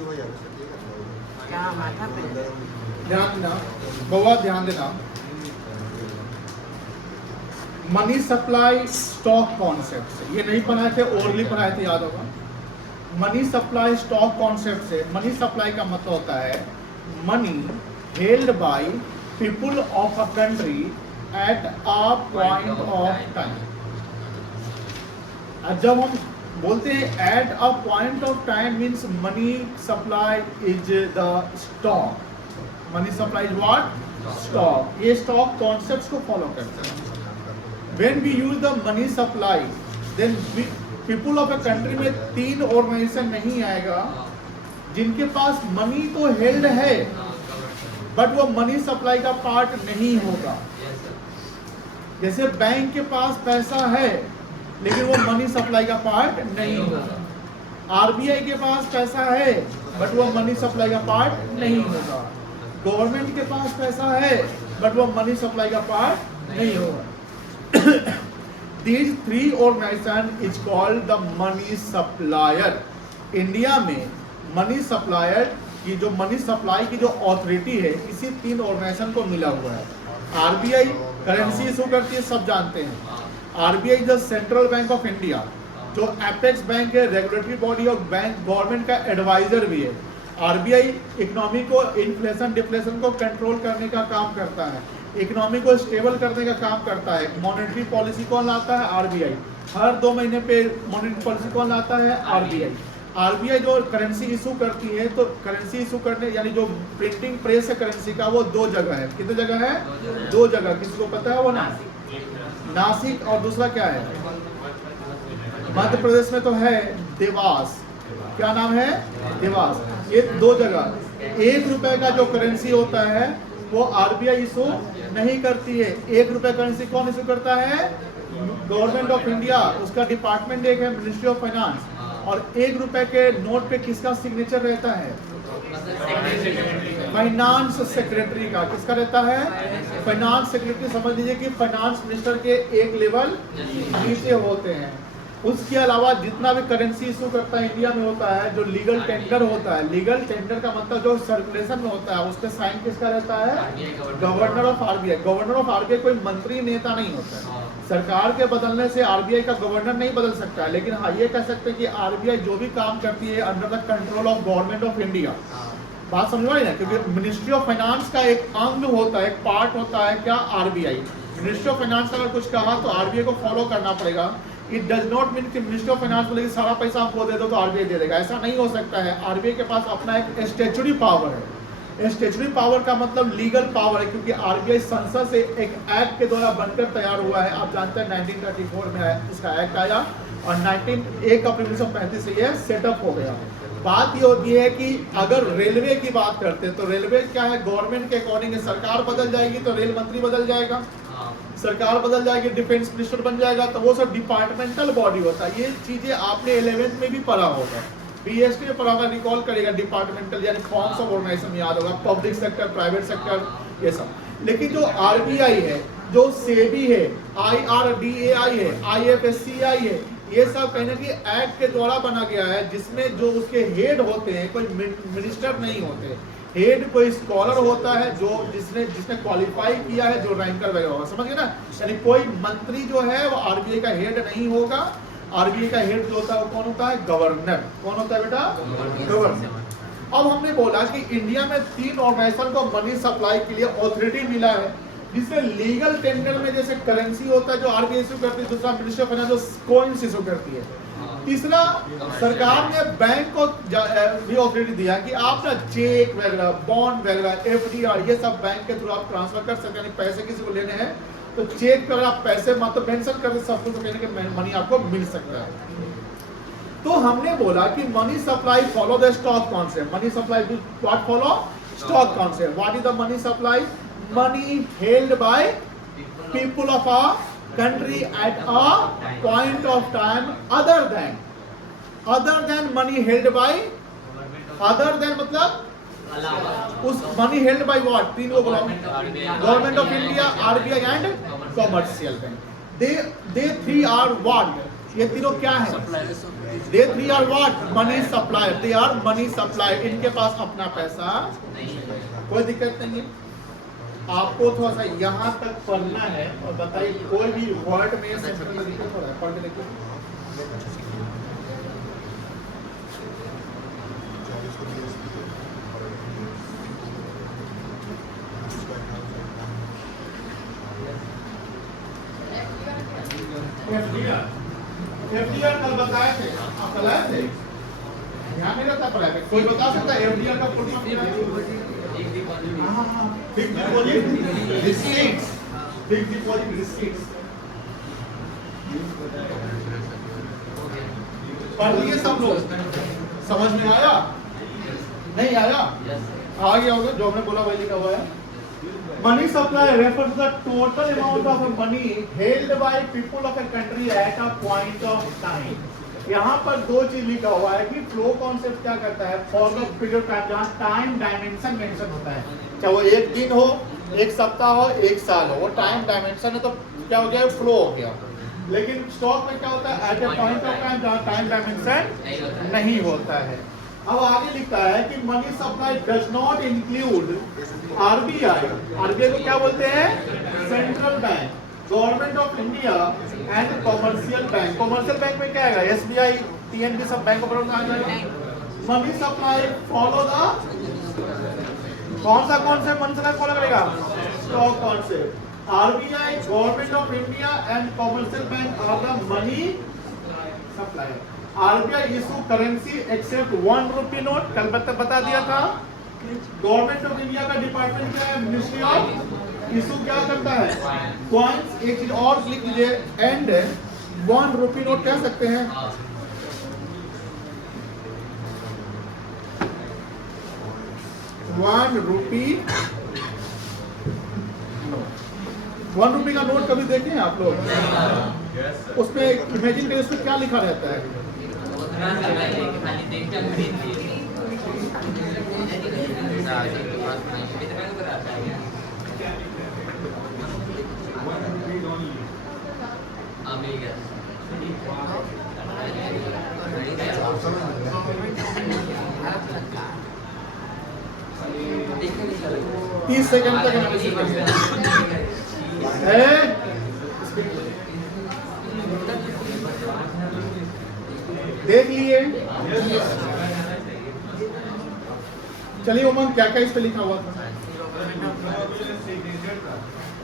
क्या माथा पे ध्यान देना, बहुत ध्यान देना। मनी सप्लाई स्टॉक कॉन्सेप्ट से, ये नहीं पढ़ाए थे, ओरली पढ़ाए थे, याद होगा। मनी सप्लाई स्टॉक कॉन्सेप्ट से, मनी सप्लाई का मतलब होता है money held by people of a country at a point of time. जब हम बोलते हैं at a point of time means money supply is the stock. Money supply is what? Stock. ये स्टॉक कॉन्सेप्ट्स को फॉलो करते हैं। When we use the money supply then people of a country में तीन ऑर्गेनाइजेशन नहीं आएगा जिनके पास money तो हेल्ड है बट वो मनी सप्लाई का पार्ट नहीं होगा। जैसे बैंक के पास पैसा है लेकिन वो मनी सप्लाई का पार्ट नहीं होगा। आरबीआई के पास पैसा है बट वो मनी सप्लाई का पार्ट नहीं होगा। गवर्नमेंट के पास पैसा है बट वो मनी सप्लाई का पार्ट नहीं होगा। These three organization is called the money supplier। India में मनी सप्लायर की जो मनी सप्लाई की जो अथॉरिटी है इसी तीन ऑर्गेनाइजेशन को मिला हुआ है। आरबीआई करेंसी इशू करती है, सब जानते हैं। आरबीआई जो सेंट्रल बैंक ऑफ इंडिया, जो एपेक्स बैंक है, रेगुलेटरी बॉडी और बैंक गवर्नमेंट का एडवाइजर भी है। आरबीआई इकोनॉमी को इन्फ्लेशन डिफ्लेशन को कंट्रोल करने का काम करता है, इकोनॉमी को स्टेबल करने का काम करता है। मॉनेटरी पॉलिसी कौन लाता है? आरबीआई। हर 2 महीने पे मॉनेटरी पॉलिसी कौन लाता है? आरबीआई। आरबीआई जो करेंसी इशू करती है तो करेंसी इशू करने यानी जो प्रिंटिंग प्रेस है करेंसी का वो 2 जगह है। कितने जगह है? 2 जगह। किसी को पता है वो? नासिक और दूसरा क्या है? मध्य प्रदेश में तो है देवास। क्या नाम है? देवास। ये 2 जगह। 1 रुपए का जो करेंसी होता है वो आरबीआई इशू नहीं करती है। 1 रुपए करेंसी कौन इशू करता है? Government of India. उसका डिपार्टमेंट एक है मिनिस्ट्री ऑफ फाइनेंस। और 1 रुपए के नोट पे किसका सिग्नेचर रहता है? फाइनेंस सेक्रेटरी का। किसका रहता है? Finance secretary. समझ लीजिए कि फाइनेंस मिनिस्टर के एक लेवल नीचे होते हैं। उसके अलावा जितना भी करेंसी इशू करता है इंडिया में होता है, जो लीगल टेंडर होता है, लीगल टेंडर का मतलब जो सर्कुलेशन में होता है, उस पर साइन किसका रहता है? Governor of RBI. Governor of RBI कोई मंत्री नेता नहीं होता है। सरकार के बदलने से आरबीआई का गवर्नर नहीं बदल सकता है, लेकिन हाँ ये कह सकते हैं कि आरबीआई जो भी काम करती है under the control of government of India. बात समझ में ना? क्योंकि मिनिस्ट्री ऑफ फाइनेंस का एक अंग होता है, एक पार्ट होता है क्या? आरबीआई। मिनिस्ट्री ऑफ फाइनेंस अगर कुछ कहा तो आरबीआई को फॉलो करना पड़ेगा। इट डज नॉट मीन कि मिनिस्ट्री ऑफ फाइनेंस बोलेगी सारा पैसा आपको दे दो तो आरबीआई दे देगा, ऐसा नहीं हो सकता है। आरबीआई के पास अपना एक स्टैट्यूटरी पावर है। स्टैट्यूटरी पावर का मतलब लीगल पावर है, क्योंकि आरबीआई संसद से एक एक्ट के द्वारा बनकर तैयार हुआ है। आप जानते हैं 1934 में इसका एक्ट आया और 1 अप्रैल 1935 से ये सेटअप हो गया। बात ये होती है कि अगर रेलवे की बात करते हैं तो रेलवे क्या है? गवर्नमेंट के अकॉर्डिंग सरकार बदल जाएगी तो रेल मंत्री बदल जाएगा, सरकार बदल जाएगी, डिफेंस मिनिस्टर बन जाएगा, तो वो सब डिपार्टमेंटल बॉडी होता है। ये चीजें आपने 11th में भी पढ़ा होगा, बीएसटी में पढ़ा होगा, रिकॉल करेगा। डिपार्टमेंटल यानी फॉर्म्स ऑफ ऑर्गेनाइजेशन याद होगा, पब्लिक सेक्टर, प्राइवेट सेक्टर, ये सब। लेकिन जो आरबीआई है, जो सेबी है, आईआरडीएआई है, आईएफएससीआई है, ये सब कहीं ना कहीं एक्ट के द्वारा बना गया है, जिसमें जो उसके हेड होते हैं कोई मिनिस्टर नहीं होते। हेड कोई स्कॉलर होता है जो जिसने क्वालिफाई किया है, जो रैंकर वगैरह होगा, समझ गए ना? यानी कोई मंत्री जो है वो आरबीआई का हेड नहीं होगा। आरबीआई का हेड जो होता है वो कौन होता है? गवर्नर। कौन होता है बेटा? गवर्नर। अब हमने बोला कि इंडिया में 3 ऑर्गेनाइजेशन को मनी सप्लाई के लिए अथॉरिटी मिला है, जिसमें लीगल टेंडर में जैसे करेंसी होता है जो आरबीआई इशू करती है, दूसरा मिनिस्ट्री ऑफ फाइनेंस जो कॉइन्स इशू करती है, तीसरा सरकार ने बैंक को भी अथॉरिटी दिया कि आप ना चेक वगैरह, बॉन्ड वगैरह, एफडीआर, ये सब बैंक के थ्रू आप ट्रांसफर कर सकते हैं। पैसे किसी को लेने हैं तो चेक पर आप पैसे मतलब मेंशन कर सब कुछ कहने के मनी आपको मिल सकता है। तो हमने बोला कि money supply follow the stock concept. Money supply what follow? Stock concept. What is the money supply? Money held by people of a country at a point of time other than money held by other than मतलब उस money held by what? 3 को बोला, government of India, RBI and commercial bank. They 3 are what? ये तीनों क्या है? They three are what? Money supplier. They are money supplier. इनके पास अपना पैसा, कोई दिक्कत नहीं है। आपको थोड़ा सा यहाँ तक पढ़ना है और बताइए कोई भी वर्ड में सेंटेंस में दिक्कत हो रहा है, पढ़ के देखिए। एफडीआर कल बताए थे, आप बताए थे, ध्यान नहीं रहता पढ़ाई में। कोई बता सकता है एफडीआर का फुल फॉर्म क्या है? Fixed deposit receipts. Fixed deposit receipts पढ़ लिए सब लोग? समझ में आया? नहीं आया? आ गया होगा, जो हमने बोला वही लिखा हुआ है। Money supply refers to the total amount of money held by people of a country at a point of time. यहाँ पर दो चीज लिखा हुआ है कि फ्लो कॉन्सेप्ट क्या करता है, फॉर द पीरियड टाइम, जहाँ टाइम डायमेंशन मेंशन होता है, चाहे वो एक दिन हो, एक सप्ताह हो, एक साल हो, वो टाइम डायमेंशन है तो क्या हो गया, फ्लो हो गया। लेकिन स्टॉक में क्या होता है, at a point of time, जहाँ टाइम डायमेंशन नहीं होता है। अब आगे लिखा है कि money supply does not include RBI. RBI को क्या बोलते हैं, central bank, government of India and commercial bank. Commercial bank में क्या आएगा, एसबीआई, पीएनबी, सब बैंक ऑफ बड़ौदा आ जाएगा। मनी सप्लाई फॉलो द, कौन सा कॉन्सेप्ट मनी सप्लाई फॉलो करेगा, stock concept. RBI, government of India and commercial bank are the money supply. RBI issue currency except 1 rupee note, कल बता दिया था। गवर्नमेंट ऑफ इंडिया का डिपार्टमेंट क्या है, मिनिस्ट्री ऑफ इशू क्या करता है, कॉइन्स। एक चीज और लिख लीजिए, एंड 1 रुपी नोट कह सकते हैं। 1 रुपी, 1 रुपी का नोट कभी देखे हैं आप लोग? उसमें इमेजिन करिए उसमें क्या लिखा रहता है, तीस सेकंड तक है। देख लिए? चलिए उमंग, क्या क्या इस पे लिखा हुआ था,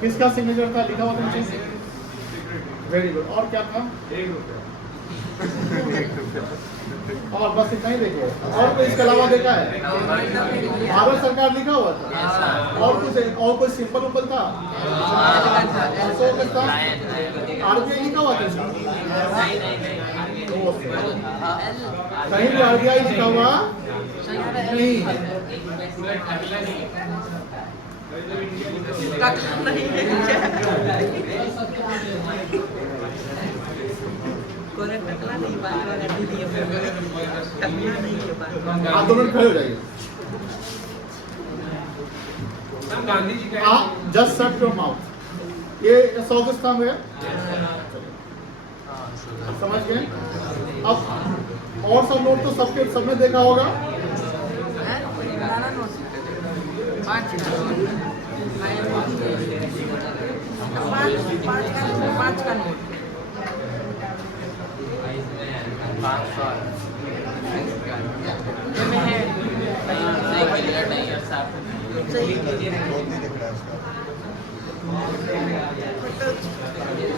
किसका सिग्नेचर था लिखा हुआ था नीचे? Very good. और क्या था? और बस इतना ही देखिए, और कोई इसके अलावा देखा है? भारत सरकार लिखा हुआ था, और कुछ, और कोई सिंपल उम्पल था? आरबीआई लिखा हुआ था? कहीं भी आरबीआई लिखा हुआ नहीं। आप दोनों खड़े हो जाइए। आप जस्ट शट योर माउथ। ये 100 का काम है, समझ गए? अब और सब नोट तो सबके सबने देखा होगा। पाँच का नोट, 500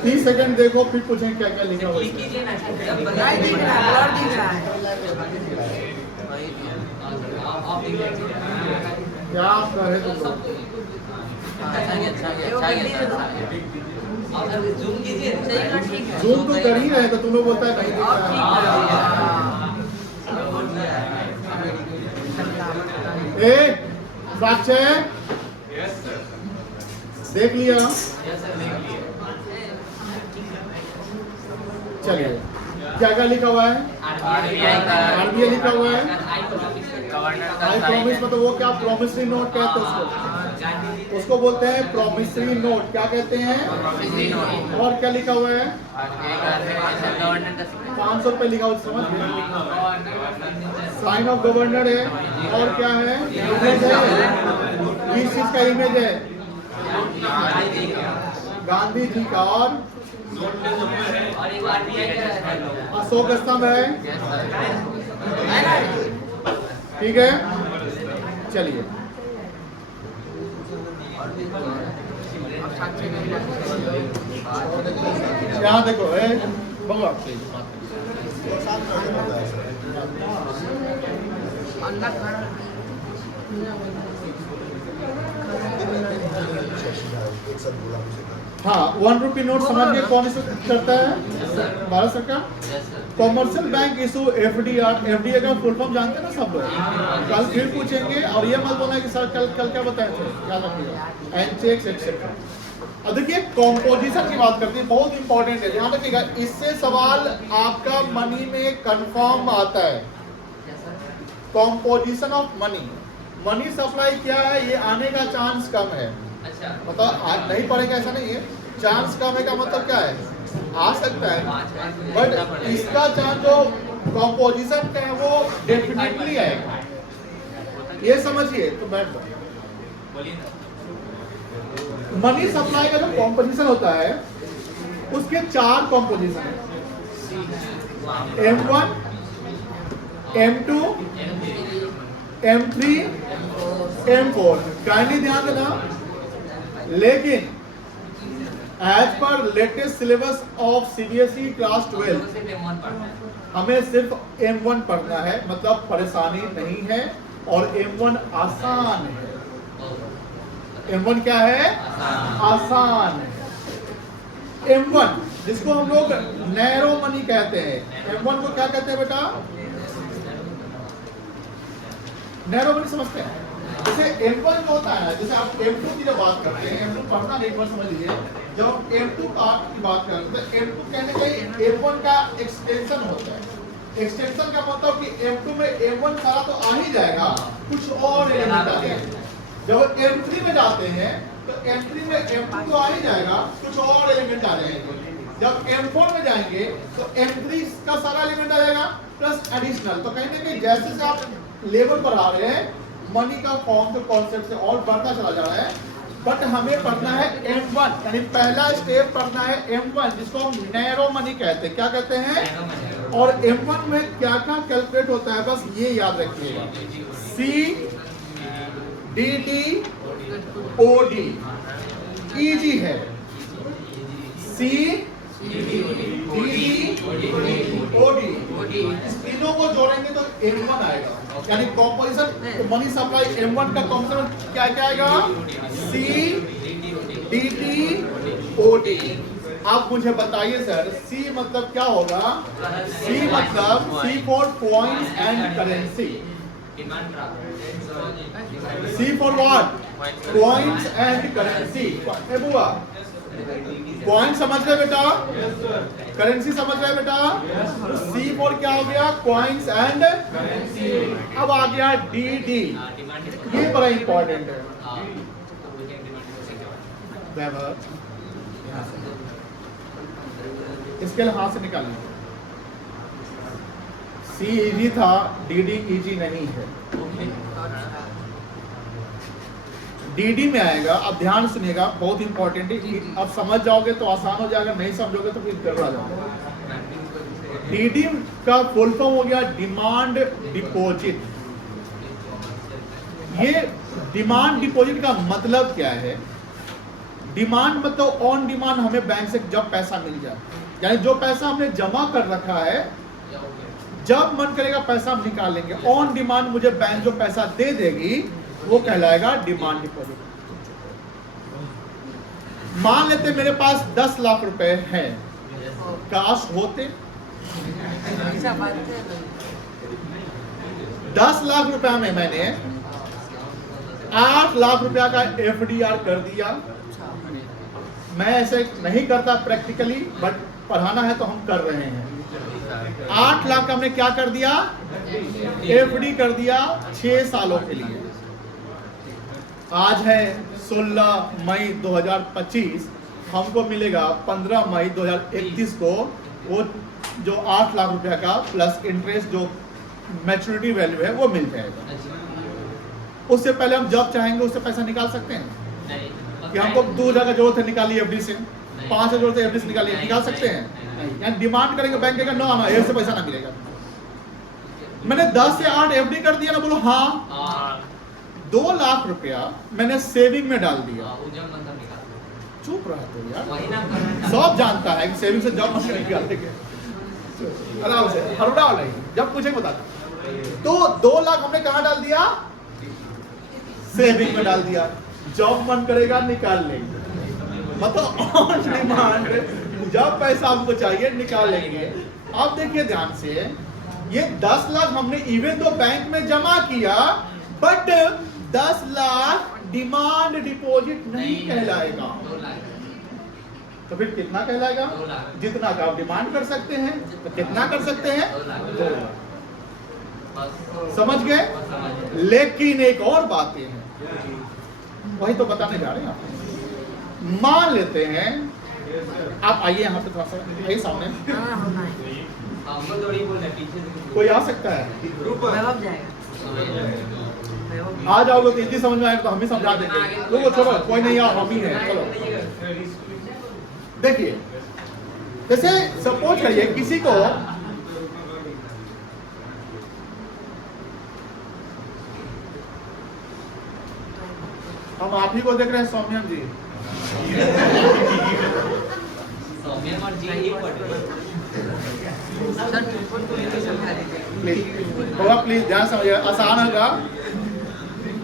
30 सेकंड देखो, फिर पूछें क्या क्या लिखा हुआ क्या आप कर रहे तुम लोग? जूम तो कर ही रहे थे, तुम लोग बोलता है नहीं दिख रहा। देख लिया? चलिए, क्या क्या लिखा हुआ है? आरबीआई लिखा हुआ है। आई प्रॉमिस, मतलब वो क्या प्रॉमिसरी नोट कहते हैं उसको। उसको बोलते हैं प्रॉमिसरी नोट। क्या कहते हैं? और क्या लिखा हुआ है? 500 रुपए लिखा हुआ, समझ गए? साइन ऑफ गवर्नर है। और क्या है? इमेज है। किस चीज का इमेज है? गांधी जी का। और अशोक स्तंभ है। ठीक है, चलिए यहाँ देखो भगवान हाँ, 1 रुपये नोट समझ के कौन इशू करता है? भारत सरकार। Commercial bank issue FDR. FDR का फुल फॉर्म जानते हैं ना सब लोग? कल फिर पूछेंगे, और ये मत बोलना कि सर कल क्या बताए थे, याद रखिएगा। एनचेक्स एक्सेट्रा। अब देखिए कॉम्पोजिशन की बात करते हैं, बहुत इंपॉर्टेंट है, ध्यान रखिएगा। इससे सवाल आपका मनी में कंफर्म आता है। Composition of money, money supply क्या है, ये आने का चांस कम है। मतलब आज नहीं पढ़ेंगे ऐसा नहीं है, चांस कम है का मतलब क्या है? आ सकता है, बट इसका चांस जो कॉम्पोजिशन का है वो डेफिनेटली आएगा, ये समझिए। तो बैठ जाओ। मनी सप्लाई का जो कॉम्पोजिशन होता है उसके 4 कॉम्पोजिशन है, M1, M2, M3, M4। Kindly ध्यान देना। लेकिन as per latest syllabus of CBSE class 12 हमें सिर्फ M1 पढ़ना है, मतलब परेशानी नहीं है, और M1 आसान है। M1 क्या है? आसान है। M1 जिसको हम लोग नैरो मनी कहते हैं, M1 को क्या कहते हैं बेटा? नैरो मनी समझते हैं? जैसे M1 जो होता है ना, जैसे आप M2 की जब बात करते हैं, M2 पढ़ना एक बार समझ लीजिए। जब हम M2 की बात करते हैं तो M2 कहने का M1 का एक्सटेंशन होता है। एक्सटेंशन का मतलब कि M2 में M1 सारा तो आ ही जाएगा, कुछ और एलिमेंट आ जाएंगे। जब M3 में जाते हैं तो M3 में M2 तो आ ही जाएगा, कुछ और एलिमेंट आ जाएंगे। जब M4 में जाएंगे तो M3 का सारा एलिमेंट आ जाएगा प्लस एडिशनल। तो कहीं ना कहीं जैसे से आप लेवल पर आ रहे हैं, मनी का फॉर्म तो कॉन्सेप्ट से और बढ़ता चला जा रहा है। बट हमें पढ़ना है M1, यानी पहला स्टेप पढ़ना है M1, जिसको हम नैरो मनी कहते हैं। क्या कहते हैं? और M1 में क्या क्या कैलकुलेट होता है, बस ये याद रखिएगा। CDD-OD इजी है। CDD-OD तीनों को जोड़ेंगे तो M1 आएगा, यानी कॉम्पोजिशन मनी सप्लाई M1 का कॉम्पोजिशन क्या क्या आएगा? CDD-OD। आप मुझे बताइए सर, C मतलब क्या होगा? C मतलब C for points and currency. C for what? Points and currency. बुआ पॉइंट समझ रहे बेटा? करेंसी समझ रहे बेटा? C फॉर क्या हो गया? Coins and. अब आ गया DD, ये बड़ा इंपॉर्टेंट है। इसके लिए हाथ से निकालिए। C इजी था, DD इजी नहीं है। DD में आएगा, अब ध्यान सुनिएगा, बहुत इंपॉर्टेंट है। अब समझ जाओगे तो आसान हो जाएगा, नहीं समझोगे तो फिर गड़बड़ा जाओगे। DD का फुल फॉर्म हो गया डिमांड डिपॉजिट। ये डिमांड डिपॉजिट का मतलब क्या है? डिमांड मतलब ऑन डिमांड, हमें बैंक से जब पैसा मिल जाए, यानी जो पैसा हमने जमा कर रखा है, जब मन करेगा पैसा हम निकाल लेंगे। ऑन डिमांड मुझे बैंक जो पैसा दे देगी वो कहलाएगा डिमांड डिपॉजिट। मान लेते मेरे पास 10 लाख रुपए हैं, काश होते 10 लाख रुपया में मैंने 8 लाख रुपया का FDR कर दिया। मैं ऐसे नहीं करता प्रैक्टिकली, बट पढ़ाना है तो हम कर रहे हैं। 8 लाख का हमने क्या कर दिया? FD कर दिया 6 सालों के लिए। आज है 16 मई 2025, हमको मिलेगा 15 मई 2031 को वो जो 8 लाख रुपया का प्लस इंटरेस्ट जो मैच्योरिटी वैल्यू है वो मिल जाएगा। उससे पहले हम जब चाहेंगे उससे पैसा निकाल सकते हैं कि हमको 2,000 का जरूरत है निकालिए एफडी से, 5,000 जरूरत है एफडी से निकालिए, निकाल सकते हैं? या डिमांड करेंगे बैंक का नो ना से पैसा ना मिलेगा। मैंने 10 से 8 एफडी कर दिया ना, बोलो हाँ 2 लाख रुपया मैंने सेविंग में डाल दिया। चुप रहा तो यार, सब जानता है कि सेविंग से जब मत निकालते आराम से हरड़ा वाला ही जब पूछेंगे बता। तो 2 लाख हमने कहाँ डाल दिया? सेविंग में डाल दिया। जब मन करेगा निकाल लेंगे, मतलब ऑन डिमांड जब पैसा हमको चाहिए निकाल लेंगे। अब देखिए ध्यान से, ये 10 लाख हमने इवन तो बैंक में जमा किया, बट 10 लाख डिमांड डिपॉजिट नहीं कहलाएगा। तो फिर कितना कहलाएगा? जितना का आप डिमांड कर सकते हैं। तो कितना कर सकते हैं? 2 लाख। समझ गए? लेकिन एक और बात ये है, वही तो बताने जा रहे हैं आप। मान लेते हैं, आप आइए यहाँ पे थोड़ा सा, यही सामने कोई आ सकता है? आ जाओ लोग, हिंदी समझ में आए तो हम ही समझा देंगे। लोगों छोड़ो, कोई नहीं आओ, हम ही है। चलो देखिए, जैसे सपोज करिए किसी को हम आप ही को देख रहे हैं सौम्यम जी। प्लीज ध्यान समझिए, आसान होगा।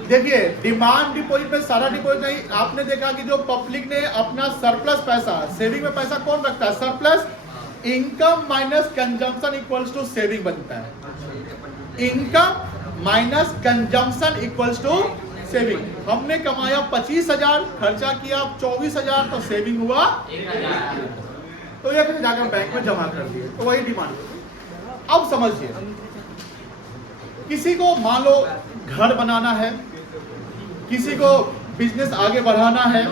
देखिए डिमांड डिपॉजिट में सारा डिपॉजिट नहीं, आपने देखा कि जो पब्लिक ने अपना सरप्लस पैसा, सेविंग में पैसा कौन रखता है? Surplus income minus consumption equals to saving बनता है। Income minus consumption equals to saving. हमने कमाया 25,000, खर्चा किया 24,000, तो सेविंग हुआ 1,000। तो ये फिर जाकर बैंक में जमा कर दिए, तो वही डिमांड। अब समझिए, किसी को मान लो घर बनाना है, किसी को बिजनेस आगे बढ़ाना है,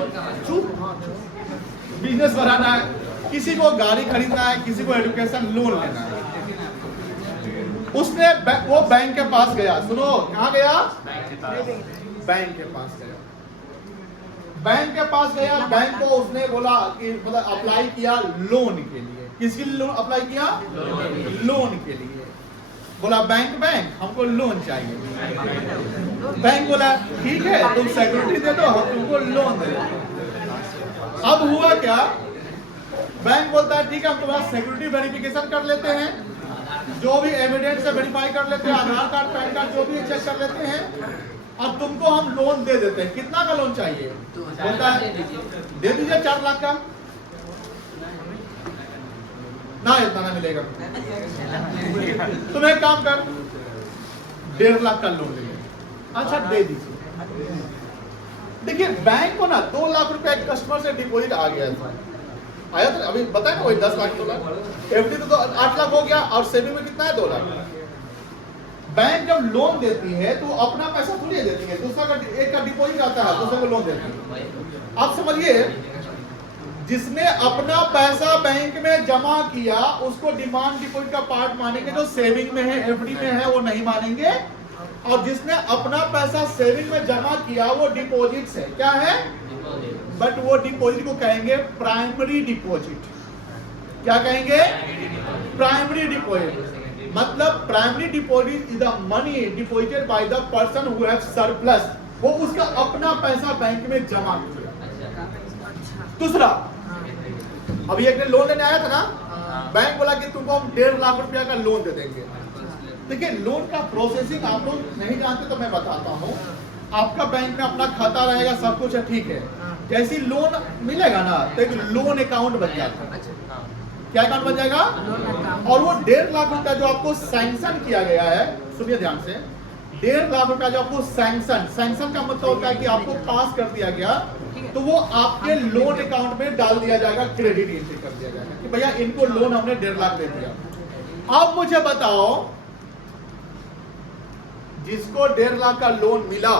बिजनेस बढ़ाना है, किसी को गाड़ी खरीदना है, किसी को एजुकेशन लोन लेना है। उसने वो बैंक के पास गया। सुनो, कहाँ गया? बैंक के पास गया। बैंक के पास गया, बैंक को उसने बोला कि मतलब अप्लाई किया लोन के लिए। किसके लिए लोन अप्लाई किया? लोन के लिए। बोला बैंक हमको लोन चाहिए। बैंक बोला ठीक है, तुम सिक्योरिटी दे दो, हम तुमको लोन दे देंगे। अब हुआ क्या? बैंक बोलता है ठीक है, हम तुम्हारा सिक्योरिटी वेरिफिकेशन कर लेते हैं, जो भी एविडेंस है वेरीफाई कर लेते हैं, आधार कार्ड पैन कार्ड जो भी चेक कर लेते हैं, अब तुमको हम लोन दे देते हैं। कितना का लोन चाहिए? बोलता है दे दीजिए 4 लाख का। ना इतना ना मिलेगा। तुम एक काम कर, 1.5 लाख का लोन ले। अच्छा दे दीजिए। देखिए बैंक को ना 2 लाख रुपया कस्टमर से डिपॉजिट आ गया था, आया था अभी बताया ना, वही 10 लाख 2 लाख। एफडी तो 8 लाख हो गया, और सेविंग में कितना है? 2 लाख। बैंक जब लोन देती है तो अपना पैसा थोड़ी देती है, दूसरा का एक का डिपॉजिट आता है, दूसरे को लोन देती है। आप समझिए, जिसने अपना पैसा बैंक में जमा किया उसको डिमांड डिपॉजिट का पार्ट मानेंगे, जो सेविंग में है एफडी में है वो नहीं मानेंगे। और जिसने अपना पैसा सेविंग में जमा किया वो डिपॉजिट है। क्या है? बट वो डिपॉजिट को कहेंगे प्राइमरी डिपॉजिट। क्या कहेंगे? Primary deposit. मतलब primary deposit is the money deposited by the person who have surplus. वो उसका अपना पैसा बैंक में जमा किया। दूसरा, अभी एक लोन लेने आया था ना, बैंक बोला कि तुमको हम 1.5 लाख रुपया का लोन दे देंगे। देखिए लोन का प्रोसेसिंग आप लोग नहीं जानते तो मैं बताता हूँ। आपका बैंक में अपना खाता रहेगा, सब कुछ है, ठीक है। जैसे लोन मिलेगा ना तो एक लोन अकाउंट बन जाता है। क्या अकाउंट बन जाएगा? और वो 1.5 लाख रुपया जो आपको सैंक्शन किया गया है, सुनिए ध्यान से, 1.5 लाख रुपया जो आपको सैंक्शन का मतलब होता है कि आपको पास कर दिया गया, तो वो आपके लोन अकाउंट में डाल दिया जाएगा, क्रेडिट एंट्री कर दिया जाएगा कि भैया इनको लोन हमने 1.5 लाख दे दिया। अब मुझे बताओ, जिसको 1.5 लाख का लोन मिला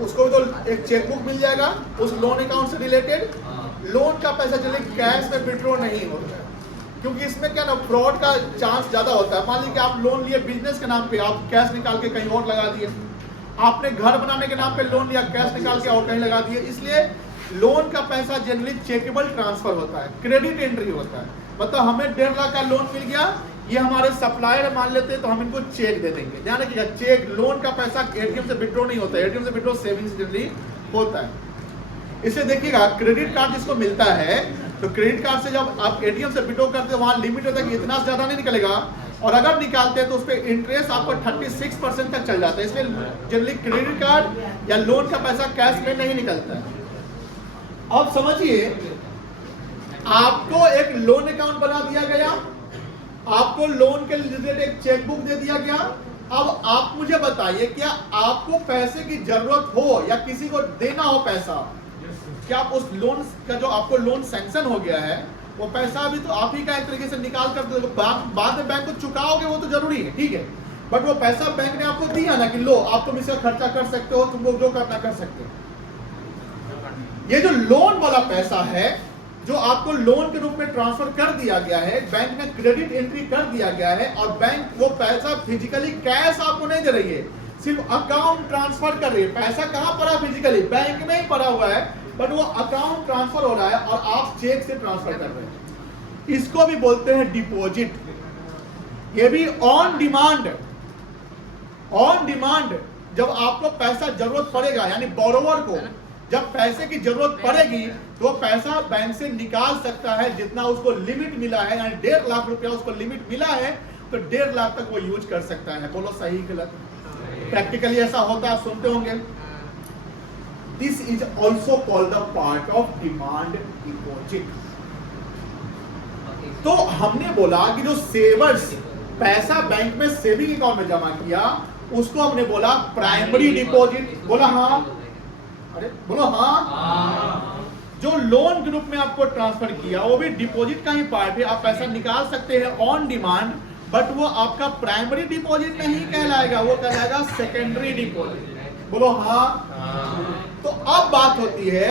उसको भी तो एक चेकबुक मिल जाएगा उस लोन अकाउंट से रिलेटेड। लोन का पैसा चले कैश में विड्रॉ नहीं होता है, क्योंकि इसमें क्या ना फ्रॉड का चांस ज्यादा होता है। मान लीजिए कि आप लोन लिए बिजनेस के नाम पे, आप कैश निकाल के कहीं और लगा दिए। आपने घर बनाने के नाम पे लोन लिया, कैश निकाल के और कहीं लगा दिए। इसलिए लोन का पैसा जनरली चेकेबल ट्रांसफर होता है, क्रेडिट एंट्री होता है। मतलब हमें 1.5 लाख का लोन मिल गया, ये हमारे सप्लायर मान लेते हैं तो हम इनको चेक दे देंगे। ध्यान रखिएगा, चेक लोन का पैसा एटीएम से विड्रॉ नहीं होता है, एटीएम से विड्रॉ सेविंग्स जनरली होता है। इसे देखिएगा, क्रेडिट कार्ड जिसको मिलता है तो क्रेडिट कार्ड से जब आप एटीएम से विड्रॉ करते हैं वहां लिमिट होता है कि इतना ज्यादा नहीं निकलेगा, और अगर निकालते हैं तो उस पर इंटरेस्ट आपको 36% तक चल जाता है। इसलिए जनरली क्रेडिट कार्ड या लोन का पैसा कैश में नहीं निकलता है। अब समझिए, आपको एक लोन अकाउंट बना दिया गया, आपको लोन के रिलेटेड एक चेकबुक दे दिया गया। अब आप मुझे बताइए, क्या आपको पैसे की जरूरत हो या किसी को देना हो पैसा, क्या आप उस लोन का जो आपको लोन सैंक्शन हो गया है वो पैसा अभी तो आप ही का एक तरीके से निकाल कर दो, बाद में बैंक को चुकाओगे, वो तो जरूरी है, ठीक है, बट वो पैसा बैंक ने आपको दिया ना कि लो आप तुम इसका खर्चा कर सकते हो, तुमको जो करना कर सकते हो। ये जो लोन वाला पैसा है जो आपको लोन के रूप में ट्रांसफर कर दिया गया है, बैंक ने क्रेडिट एंट्री कर दिया गया है, और बैंक वो पैसा फिजिकली कैश आपको नहीं दे रही है, सिर्फ अकाउंट ट्रांसफर कर रही है। पैसा कहां पड़ा? फिजिकली बैंक में ही पड़ा हुआ है, बट वो अकाउंट ट्रांसफर हो रहा है और आप चेक से ट्रांसफर कर रहे हैं। इसको भी बोलते हैं डिपॉजिट। ये भी ऑन डिमांड। ऑन डिमांड, जब आपको पैसा जरूरत पड़ेगा, यानी बोरोवर को जब पैसे की जरूरत पड़ेगी तो पैसा बैंक से निकाल सकता है, जितना उसको लिमिट मिला है, यानी 1.5 लाख रुपया उसको लिमिट मिला है तो 1.5 लाख तक वो यूज कर सकता है। बोलो सही गलत? प्रैक्टिकली ऐसा होता है, सुनते होंगे। This is also called the part of demand deposit. तो हमने बोला कि जो सेवर्स पैसा बैंक में सेविंग अकाउंट में जमा किया उसको हमने बोला प्राइमरी डिपॉजिट। बोला हाँ? अरे बोलो हाँ। जो लोन के रूप में आपको ट्रांसफर किया वो भी डिपॉजिट का ही पार्ट है। आप पैसा निकाल सकते हैं ऑन डिमांड, बट वो आपका प्राइमरी डिपॉजिट नहीं कहलाएगा, वो कहलाएगा सेकेंडरी डिपॉजिट। बोलो हाँ। तो अब बात होती है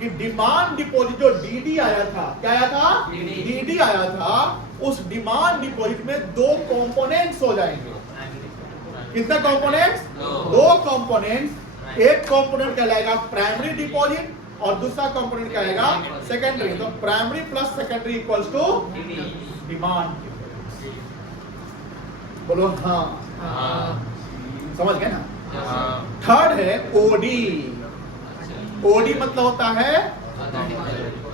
कि डिमांड डिपॉजिट जो डीडी आया था, क्या आया था? डीडी आया था। उस डिमांड डिपॉजिट में 2 कंपोनेंट्स हो जाएंगे। कितने कंपोनेंट्स? 2 कंपोनेंट्स। एक कंपोनेंट कहलाएगा प्राइमरी डिपॉजिट और दूसरा कंपोनेंट कहलाएगा सेकेंडरी। तो primary plus secondary equals to demand. बोलो हाँ। समझ गए ना? थर्ड है ओडी। ओडी मतलब होता है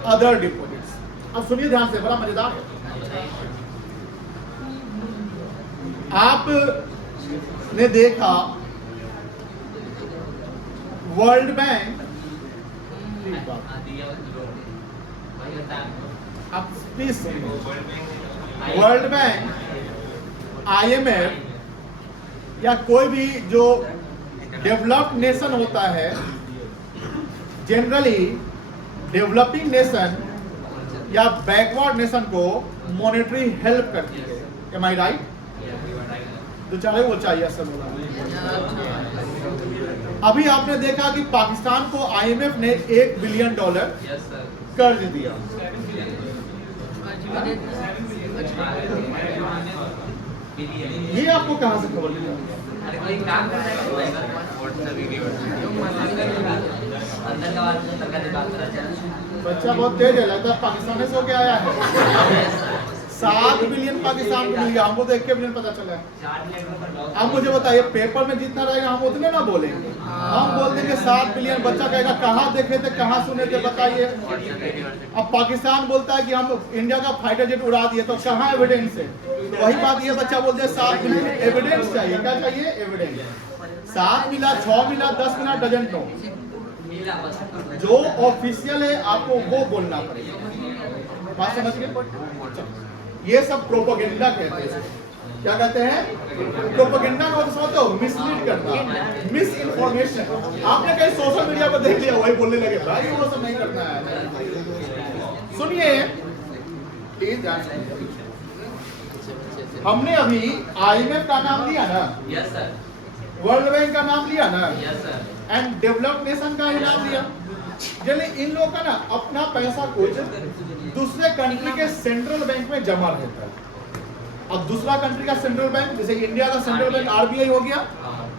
अदर डिपॉजिट्स। अब सुनिए ध्यान से, बड़ा मजेदार है। आप ने देखा वर्ल्ड बैंक, आप प्लीज सुनिए, वर्ल्ड बैंक, IMF या कोई भी जो डेवलप्ड नेशन होता है, जनरली डेवलपिंग नेशन या बैकवर्ड नेशन को मॉनेटरी हेल्प करती है। एम आई राइट? तो चाहे वो चाहिए असल बोला। अभी आपने देखा कि पाकिस्तान को IMF ने $1 बिलियन कर्ज दिया। ये आपको कहां से खबर मिला? बच्चा बहुत तेज है, लगता है पाकिस्तान से होके आया है। 7 बिलियन पाकिस्तान को मिल गया, हमको तो 1 बिलियन पता चला है। अब मुझे बताइए, पेपर में जितना रहेगा हम उतने ना बोलेंगे। हम बोल देंगे 7 बिलियन, बच्चा कहेगा कहाँ देखे थे, कहाँ सुने थे, बताइए। अब पाकिस्तान बोलता है कि हम इंडिया का फाइटर जेट उड़ा दिए, तो कहाँ एविडेंस है? तो वही बात ये बच्चा बोलते हैं 7 बिलियन, एविडेंस चाहिए। क्या चाहिए? एविडेंस। 7 मिला, 6 मिला, 10 मिला, डजन नो। जो ऑफिशियल है आपको वो बोलना पड़ेगा। बात समझ गए? ये सब प्रोपेगेंडा कहते हैं। क्या कहते हैं? प्रोपेगेंडा का समझते हो? मिसलीड करना, मिस इन्फॉर्मेशन। आपने कहीं सोशल मीडिया पर देख लिया, वही बोलने लगे, भाई वो सब नहीं करना है। सुनिए प्लीज, हमने अभी IMF का नाम लिया ना? Yes sir. वर्ल्ड बैंक का नाम लिया ना, yes sir. And developed nation का ही नाम लिया। चलिए इन लोगों का ना अपना पैसा कुछ दूसरे कंट्री के सेंट्रल बैंक में जमा रहता है। अब दूसरा कंट्री का सेंट्रल बैंक, जैसे इंडिया का सेंट्रल बैंक आरबीआई हो गया,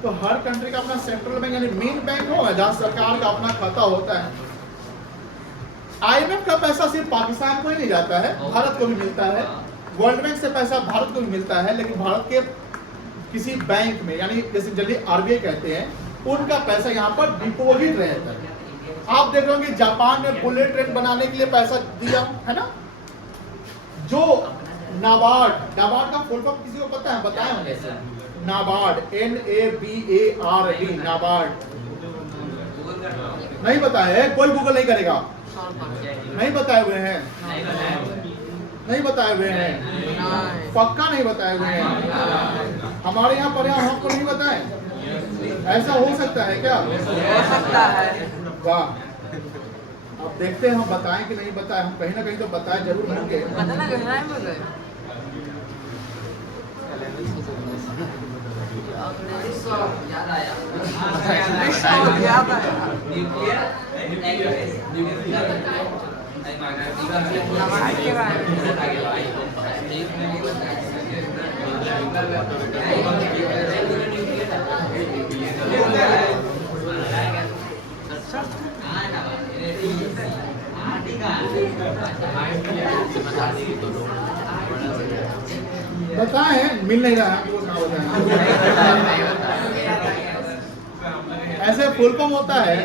तो हर कंट्री का अपना सेंट्रल बैंक यानी मेन बैंक होगा जहां सरकार का अपना खाता होता है। आईएमएफ का पैसा सिर्फ पाकिस्तान को ही नहीं जाता है, भारत को भी मिलता है। वर्ल्ड बैंक से पैसा भारत को भी मिलता है, लेकिन भारत के किसी बैंक में यानी जैसे जल्दी आरबीआई कहते हैं, उनका पैसा यहाँ पर डिपॉजिट रहता है। आप देख रहे होंगे जापान में बुलेट ट्रेन बनाने के लिए पैसा दिया है ना। जो नाबार्ड, नाबार्ड का फुल फॉर्म किसी को पता है? बताएं होंगे सर। नाबार्ड, NABARD, नाबार्ड। नहीं बताया है, कोई गूगल नहीं करेगा। नहीं बताए हुए हैं, नहीं बताए हुए हैं, पक्का नहीं बताए हुए हैं। हमारे यहाँ पर हम आपको नहीं बताए, ऐसा हो सकता है क्या? हो सकता है। वाह, अब देखते हैं हम बताएं कि नहीं बताएं। हम कहीं ना कहीं तो बताए जरूर होंगे। पता ना गहराई में गए। याद आया। याद आया। नवाज के बारे में। बताएं, मिल नहीं रहा है वो ना बताएं। ऐसे फुल फॉर्म होता है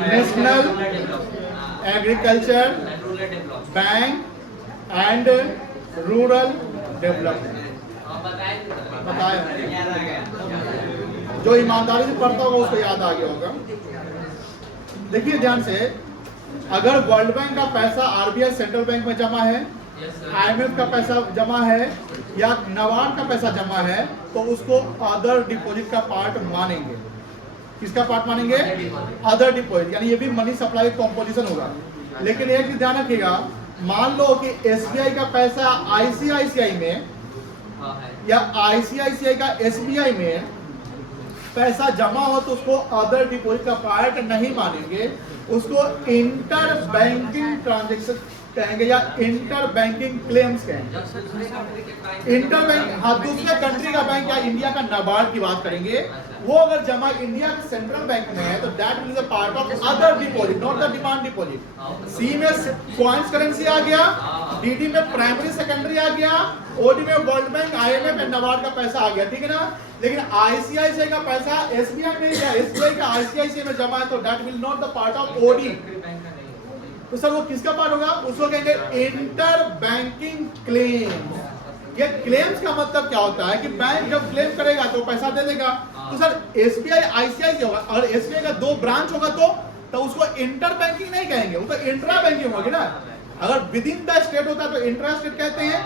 national agriculture bank and rural development. बताएं, जो ईमानदारी से पढ़ता होगा उसको याद आ गया होगा। देखिए ध्यान से, अगर वर्ल्ड बैंक का पैसा आरबीआई सेंट्रल बैंक में जमा है, आईएमएफ का पैसा जमा है या नाबार्ड का पैसा जमा है, तो उसको अदर डिपॉजिट का पार्ट मानेंगे। किसका पार्ट मानेंगे? अदर डिपॉजिट, यानी ये भी मनी सप्लाई कॉम्पोजिशन होगा। लेकिन एक चीज ध्यान रखिएगा, मान लो कि एसबीआई का पैसा आईसीआईसीआई में या आईसीआईसीआई का एसबीआई में पैसा जमा हो, तो उसको अदर डिपॉजिट का पार्ट नहीं मानेंगे, उसको इंटर बैंकिंग ट्रांजेक्शन कहेंगे या इंटर बैंकिंग क्लेम्स कहेंगे। इंटर बैंक, हाँ, दूसरे कंट्री का बैंक या इंडिया का नाबार्ड की बात करेंगे, वो अगर जमा इंडिया के सेंट्रल बैंक में है तो that will be the part of other deposit, not the demand deposit. C में फॉरेन करेंसी आ गया, डीडी में प्राइमरी सेकेंडरी आ गया, ओडी में world bank, IMF and NABARD का पैसा आ गया, ठीक है ना। लेकिन आईसीआईसीआई का पैसा एसबीआई में या एसबीआई का आईसीआईसीआई में जमा है, तो that will not the part of OD. तो सर वो किसका पार्ट होगा? उसको कहेंगे इंटर बैंकिंग क्लेम। ये क्लेम्स का मतलब क्या होता है कि बैंक जब क्लेम करेगा तो पैसा दे देगा। तो सर एसबीआई आईसीआईसीआई होगा, और एसबीआई का 2 ब्रांच होगा तो उसको इंटर बैंकिंग नहीं कहेंगे, वो तो इंट्रा बैंकिंग होगी ना। अगर विद इन द स्टेट होता है तो इंट्रा स्टेट कहते हैं,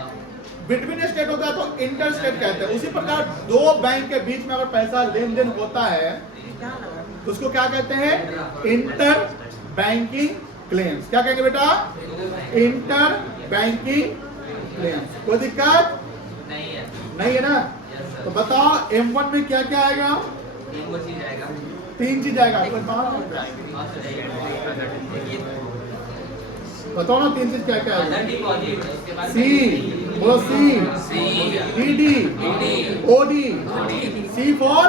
बिटवीन स्टेट होता है तो इंटर स्टेट कहते हैं। उसी प्रकार 2 बैंक के बीच में अगर पैसा लेन देन होता है तो उसको क्या कहते हैं? Inter banking claims. क्या कहेंगे बेटा? Inter banking claims. कोई दिक्कत नहीं है ना? तो बताओ M1 में क्या क्या आएगा? 3 चीज आएगा। बताओ ना 3 चीज क्या क्या आएगा? सी, बोलो C, DD, OD. C for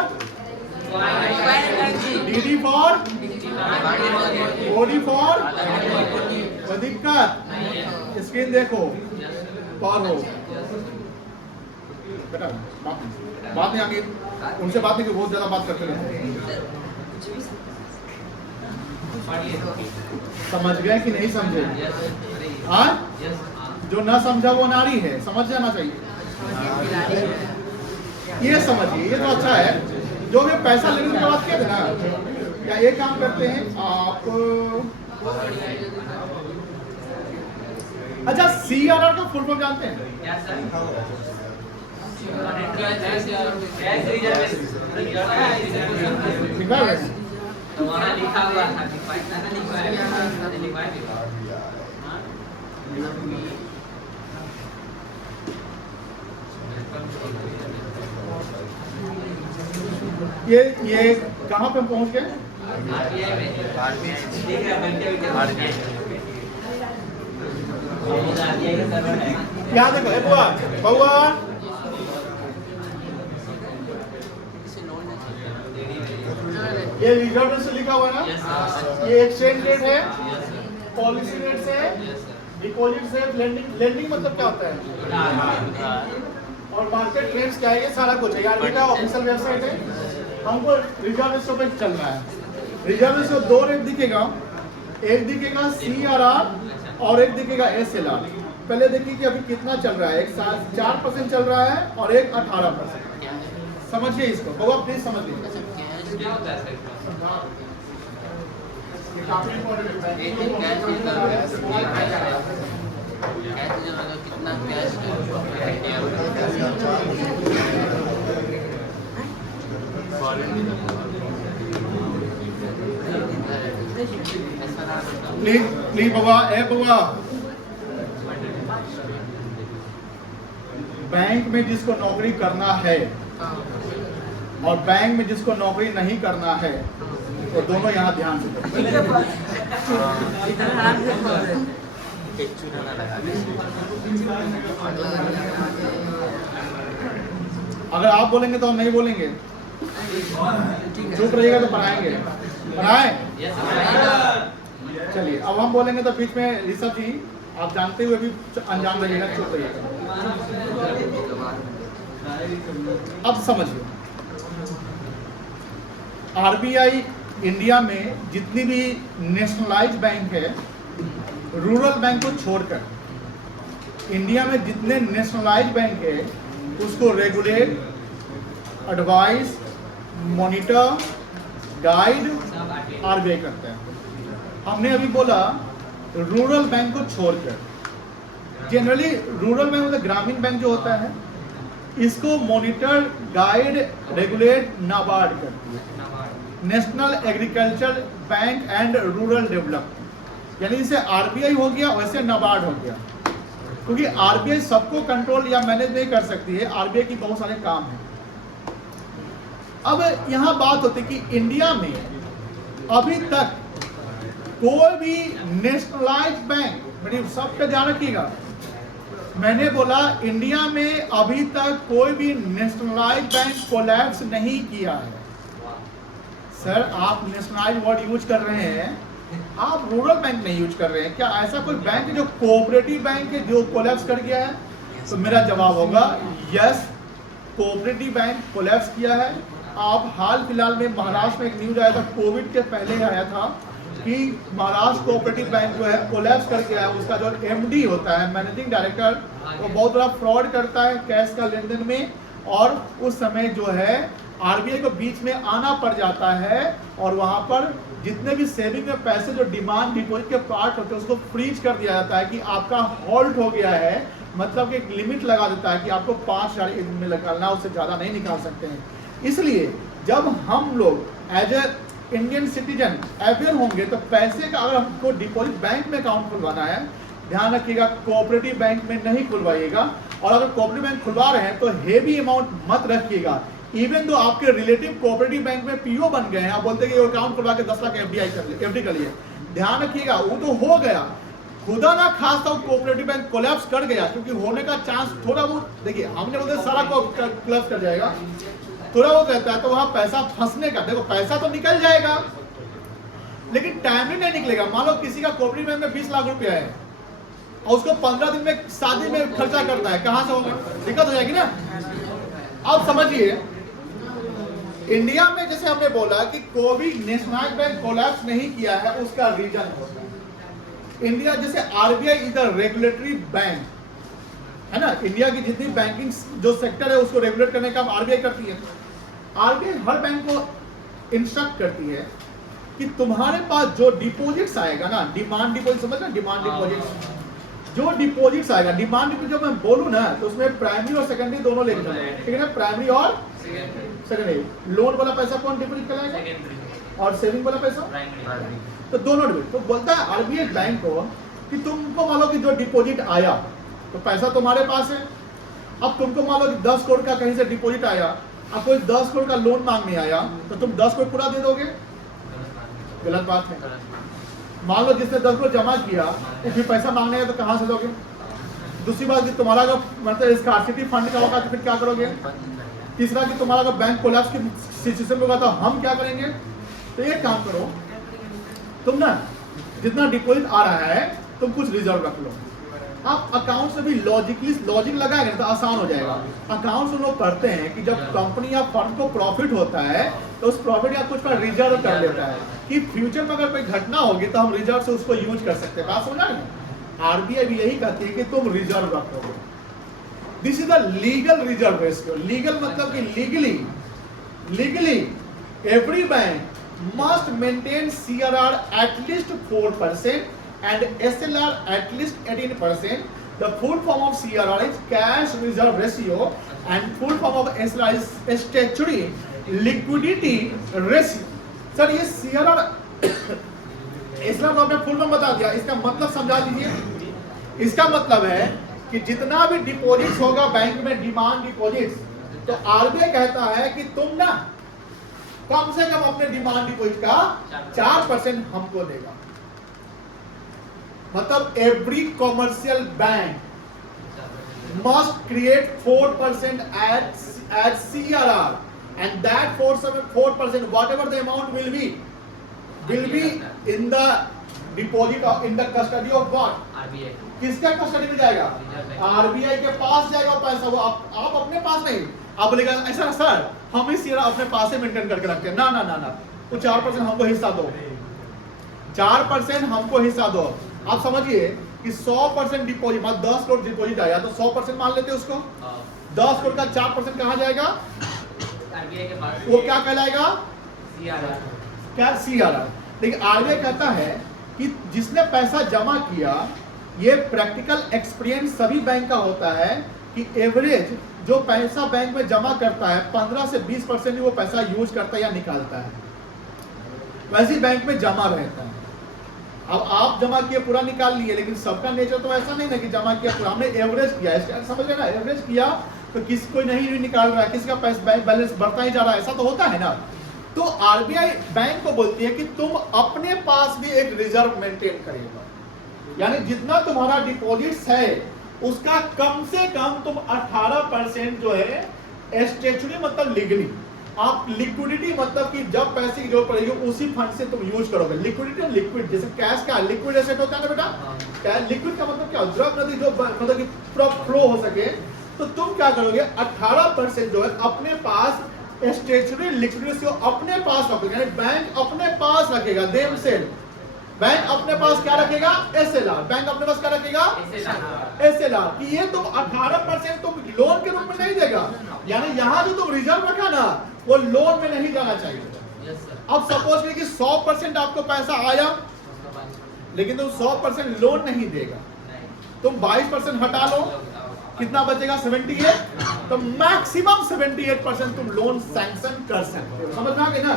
DD for OD for. कोई दिक्कत? स्क्रीन देखो, पार हो बेटा। बात नहीं आगे, उनसे बात नहीं कि बहुत ज्यादा बात करते रहते। समझ गए कि नहीं समझे? हाँ, जो ना समझा वो नारी है, समझ जाना चाहिए। ये समझिए, ये तो अच्छा है। जो भी पैसा लेने के बाद क्या देना, या एक काम करते हैं आप, अच्छा CRR का फुल फॉर्म जानते हैं? वहाँ लिखा हुआ था लिखा ये कहाँ पे हम पहुँच गए? आरबीआई में देख रहे हैं बैंक के आरबीआई का सर्वर है। यहाँ देखो, ए बुआ बउआ, ये रिजर्व रेट से लिखा हुआ है ना, ये एक्सचेंज रेट है, पॉलिसी रेट से, डिपॉजिट से, लेंडिंग मतलब क्या होता है, और मार्केट ट्रेंड्स क्या है, ये सारा कुछ है। आरबीआई का ऑफिशियल वेबसाइट है। हमको रिजर्व रेट पे चलना है। रिजर्व रेट दो रेट दिखेगा, एक दिखेगा CRR और एक दिखेगा SLR। पहले देखिए कि अभी कितना चल रहा है, एक 4% चल रहा है और एक 18%। समझिए इसको, बाबा प्लीज समझ लीजिए। क्या होता है सर? ये काफी इंपॉर्टेंट है। कितना cash please Baba, A Baba, bank में जिसको नौकरी करना है और बैंक में जिसको नौकरी नहीं करना है, वो दोनों यहाँ ध्यान से अगर आप बोलेंगे तो हम नहीं बोलेंगे, चुप रहिएगा तो पढ़ाएंगे, पढ़ाएं। चलिए अब हम बोलेंगे तो बीच में ऋषभ जी आप जानते हुए भी अनजान रहिएगा, चुप रहिएगा। अब समझिए, आरबीआई इंडिया में जितनी भी नेशनलाइज बैंक है, रूरल बैंक को छोड़कर इंडिया में जितने नेशनलाइज बैंक है उसको regulate, advice, monitor, guide RBI करता है। हमने अभी बोला रूरल बैंक को छोड़कर, जनरली रूरल बैंक मतलब ग्रामीण बैंक जो होता है, इसको मॉनिटर, गाइड, रेगुलेट नाबार्ड करती है, national agriculture bank and rural development. यानी जैसे आरबीआई हो गया वैसे नाबार्ड हो गया, क्योंकि आरबीआई सबको कंट्रोल या मैनेज नहीं कर सकती है, आरबीआई की बहुत सारे काम हैं। अब यहाँ बात होती है कि इंडिया में अभी तक कोई भी नेशनलाइज बैंक, मेरी सब पे ध्यान रखिएगा, मैंने बोला इंडिया में अभी तक कोई भी नेशनलाइज बैंक कोलैप्स नहीं किया है। सर आप नेशनलाइज वर्ड यूज कर रहे हैं, आप रूरल बैंक नहीं यूज कर रहे हैं। क्या ऐसा कोई बैंक है जो कोऑपरेटिव बैंक है जो कोलैप्स कर गया है? तो मेरा जवाब होगा यस, कोऑपरेटिव बैंक कोलैप्स किया है। आप हाल फिलहाल में महाराष्ट्र में एक न्यूज आया था, कोविड के पहले आया था कि महाराष्ट्र कोऑपरेटिव बैंक जो है कोलैप्स करके आया। उसका जो एमडी होता है, मैनेजिंग डायरेक्टर, वो बहुत बड़ा फ्रॉड करता है कैश का लेन देन में, और उस समय जो है आरबीआई को बीच में आना पड़ जाता है और वहां पर जितने भी सेविंग में पैसे जो डिमांड डिपॉजिट के पार्ट होते हैं उसको फ्रीज कर दिया जाता है कि आपका हॉल्ट हो गया है, मतलब कि एक लिमिट लगा देता है कि आपको 5,000 एक दिन में निकालना, उससे ज़्यादा नहीं निकाल सकते हैं। इसलिए जब हम लोग as a Indian citizen aware होंगे तो पैसे का अगर हमको डिपॉजिट बैंक में अकाउंट खुलवाना है, ध्यान रखिएगा कोऑपरेटिव बैंक में नहीं खुलवाइएगा, और अगर कोऑपरेटिव बैंक खुलवा रहे हैं तो हेवी अमाउंट मत रखिएगा। इवन तो आपके रिलेटिव कोऑपरेटिव बैंक में पीओ बन गए हैं, आप बोलते हैं कि अकाउंट खुलवा के 10 लाख एफडी कर लिए, ध्यान रखिएगा वो तो हो गया, खुदा ना खासा कोऑपरेटिव बैंक कोलैप्स कर गया, क्योंकि होने का चांस थोड़ा बहुत, देखिए हमने बोलते सारा कोलैप्स कर जाएगा, थोड़ा बहुत रहता है तो वहां पैसा फंसने का, देखो पैसा तो निकल जाएगा लेकिन टाइमली नहीं निकलेगा। मान लो किसी का कोऑपरेटिव बैंक में 20 लाख रुपया है और उसको 15 दिन में शादी में खर्चा करता है, कहां से होगा? दिक्कत हो जाएगी ना। अब समझिए इंडिया में जैसे हमने बोला कि कोई भी नेशनलाइज बैंक कोलैप्स नहीं किया है, उसका रीजन होता है इंडिया जैसे RBI is the regulatory bank है ना, इंडिया की जितनी बैंकिंग जो सेक्टर है उसको रेगुलेट करने का काम आरबीआई करती है। आरबीआई हर बैंक को इंस्ट्रक्ट करती है कि तुम्हारे पास जो डिपॉजिट्स आएगा ना, डिमांड डिपॉजिट समझ ना, डिमांड डिपॉजिट, जो डिपॉजिट्स आएगा, डिमांड डिपॉजिट जब मैं बोलूं ना तो उसमें प्राइमरी और सेकेंडरी दोनों लेके चलना है, ठीक है ना, प्राइमरी और सेकेंडरी। लोन वाला पैसा कौन डिपॉजिट कराएगा और सेविंग वाला पैसा तो दोनों डिपॉजिट। तो बोलता है आरबीआई बैंक को कि तुमको मान लो कि जो डिपॉजिट आया तो पैसा तुम्हारे पास है, अब तुमको मान लो कि 10 करोड़ का कहीं से डिपॉजिट आया अब कोई 10 करोड़ का लोन मांगने आया तो तुम 10 करोड़ पूरा दे दोगे? गलत बात है। मान लो जिसने 10 करोड़ जमा किया वो फिर पैसा मांगने आया तो कहाँ से दोगे? दूसरी बात कि तुम्हारा अगर मतलब स्कार्सिटी फंड का होगा तो फिर क्या करोगे? तीसरा कि तुम्हारा अगर बैंक कोलैप्स की सिचुएशन में होगा तो हम क्या करेंगे? तो एक काम करो, तुम ना जितना डिपॉजिट आ रहा है तुम कुछ रिजर्व रख लो। आप अकाउंट से भी लॉजिक लगाएंगे तो आसान हो जाएगा। अकाउंट से लोग करते हैं कि जब कंपनी या फर्म को प्रॉफिट होता है तो उस प्रॉफिट या कुछ का रिजर्व कर लेता है कि फ्यूचर में अगर कोई घटना होगी तो हम रिजर्व से उसको यूज कर सकते हैं। बात समझा नहीं? आरबीआई भी यही कहती है कि तुम रिजर्व रखोगे। This is the legal reserve ratio. Legal मतलब कि legally every bank must maintain CRR at least 4% and SLR at least 18%. The full form of CRR is cash reserve ratio and full form of SLR is statutory liquidity ratio. Sir ये CRR SLR तो आपने full form बता दिया, इसका मतलब समझा दीजिए। इसका मतलब है कि जितना भी डिपॉजिट्स होगा बैंक में, डिमांड डिपॉजिट्स, तो आरबीआई कहता है कि तुम ना कम से कम अपने डिमांड डिपॉजिट का 4% हमको देगा। मतलब every commercial bank must create 4% as CRR and that 4% whatever the amount will be in the deposit or in the custody of what? RBI। किसका कस्टडी में जाएगा? आरबीआई के पास जाएगा पैसा। वो आप अपने पास नहीं। आप बोलेगा ऐसा ना सर हम ही सीरा अपने पास से मेंटेन करके रखते हैं। ना वो 4% हमको हिस्सा दो, 4% हमको हिस्सा दो। आप समझिए कि 100% डिपॉजिट मतलब 10 करोड़ डिपॉजिट आया तो 100% मान लेते उसको। 10 करोड़ का 4% कहाँ जाएगा? आरबीआई के पास। वो क्या कहलाएगा? CRR। क्या? CRR। लेकिन आरबीआई कहता है कि जिसने पैसा जमा किया, ये प्रैक्टिकल एक्सपीरियंस सभी बैंक का होता है कि एवरेज जो पैसा बैंक में जमा करता है 15 से 20% ही वो पैसा यूज करता है या निकालता है। वैसे बैंक में जमा रहता है। अब आप जमा किए पूरा निकाल लिए, लेकिन सबका नेचर तो ऐसा नहीं ना कि जमा किया पूरा। हमने एवरेज किया, समझ रहे ना? एवरेज किया तो किसी को नहीं निकाल रहा है, किसी का पैसा बैंक बैलेंस बढ़ता ही जा रहा है, ऐसा तो होता है ना। तो आरबीआई बैंक को बोलती है कि तुम अपने पास भी एक रिजर्व मेंटेन करेगा, यानी जितना तुम्हारा डिपॉजिट्स है उसका कम से कम तुम 18% जो है स्टैट्यूटरी मतलब लीगली, आप लिक्विडिटी मतलब कि जब पैसे की जरूरत पड़ेगी उसी फंड से तुम यूज करोगे। लिक्विडिटी और लिक्विड, जैसे कैश का लिक्विड एसेट होता है ना बेटा, क्या लिक्विड का मतलब क्या? द्रव नदी जो मतलब कि फ्लो हो सके। तो तुम क्या करोगे? 18% जो है अपने पास स्टैट्यूटरी लिक्विडिटी अपने पास रखोगे, यानी बैंक अपने पास रखेगा। देम सेल बैंक अपने पास क्या रखेगा? एसएलआर। बैंक अपने पास क्या रखेगा? एसएलआर। कि ये तुम 18% तुम लोन के रूप में नहीं देगा, यानी यहाँ जो तुम रिजर्व रखा ना वो लोन में नहीं जाना चाहिए। अब सपोज करिए कि 100% आपको पैसा आया, लेकिन तुम 100% लोन नहीं देगा, तुम 22% हटा लो, कितना बचेगा? 78। तो मैक्सिमम 78% तुम लोन सैंक्शन कर सकते हो। समझ में आ गया ना?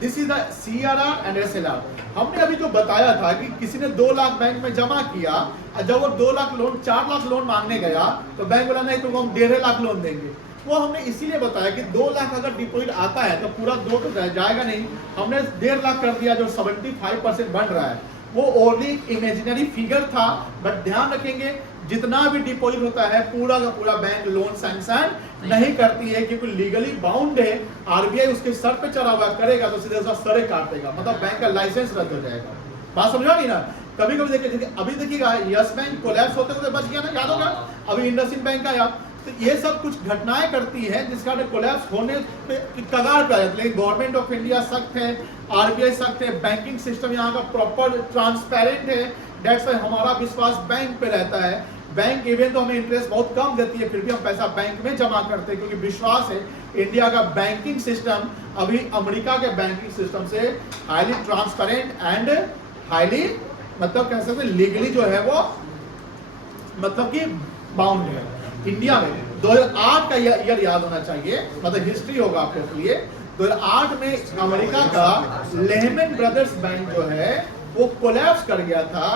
This is the CRR and SLR. हमने अभी जो बताया था कि किसी ने 2 लाख बैंक में जमा किया, जब वो 2 लाख लोन 4 लाख लोन मांगने गया तो बैंक बोला नहीं तुमको हम 1.5 लाख लोन देंगे। वो हमने इसीलिए बताया कि 2 लाख अगर डिपॉजिट आता है तो पूरा 2 तो जाएगा नहीं, हमने 1.5 लाख कर दिया, जो 75% बन रहा है। वो ओनली इमेजिनरी फिगर था, बट ध्यान रखेंगे जितना भी डिपॉजिट होता है पूरा का पूरा बैंक लोन सैंक्शन नहीं करती है, क्योंकि लीगली बाउंड है। आरबीआई उसके सर पे चढ़ा हुआ करेगा तो सीधे उसका सर काट देगा, मतलब बैंक का लाइसेंस रद्द हो जाएगा। बात समझा नहीं ना? कभी कभी देखिए, अभी देखिएगा यस बैंक कोलैप्स होते हुए बच गया ना, याद होगा? अभी इंडसइंड बैंक आया, तो ये सब कुछ घटनाएं करती है जिसका कोलैप्स होने पे कगार पे आ जाती है। लेकिन गवर्नमेंट ऑफ इंडिया सख्त है, आरबीआई सख्त है, बैंकिंग सिस्टम यहाँ का प्रॉपर ट्रांसपेरेंट है। दैट्स व्हाई हमारा विश्वास बैंक पे रहता है। बैंक इवन तो हमें इंटरेस्ट बहुत कम देती है, फिर भी हम पैसा बैंक में जमा करते हैं, क्योंकि विश्वास है इंडिया का बैंकिंग सिस्टम अभी अमेरिका के बैंकिंग सिस्टम से हाईली ट्रांसपेरेंट एंड हाईली मतलब कह सकते लीगली जो है वो मतलब कि बाउंड है। इंडिया में 2008 का ईयर याद होना चाहिए, मतलब हिस्ट्री होगा आपके लिए। 2008 में अमेरिका का लेहमैन ब्रदर्स बैंक जो है वो कोलैप्स कर गया था।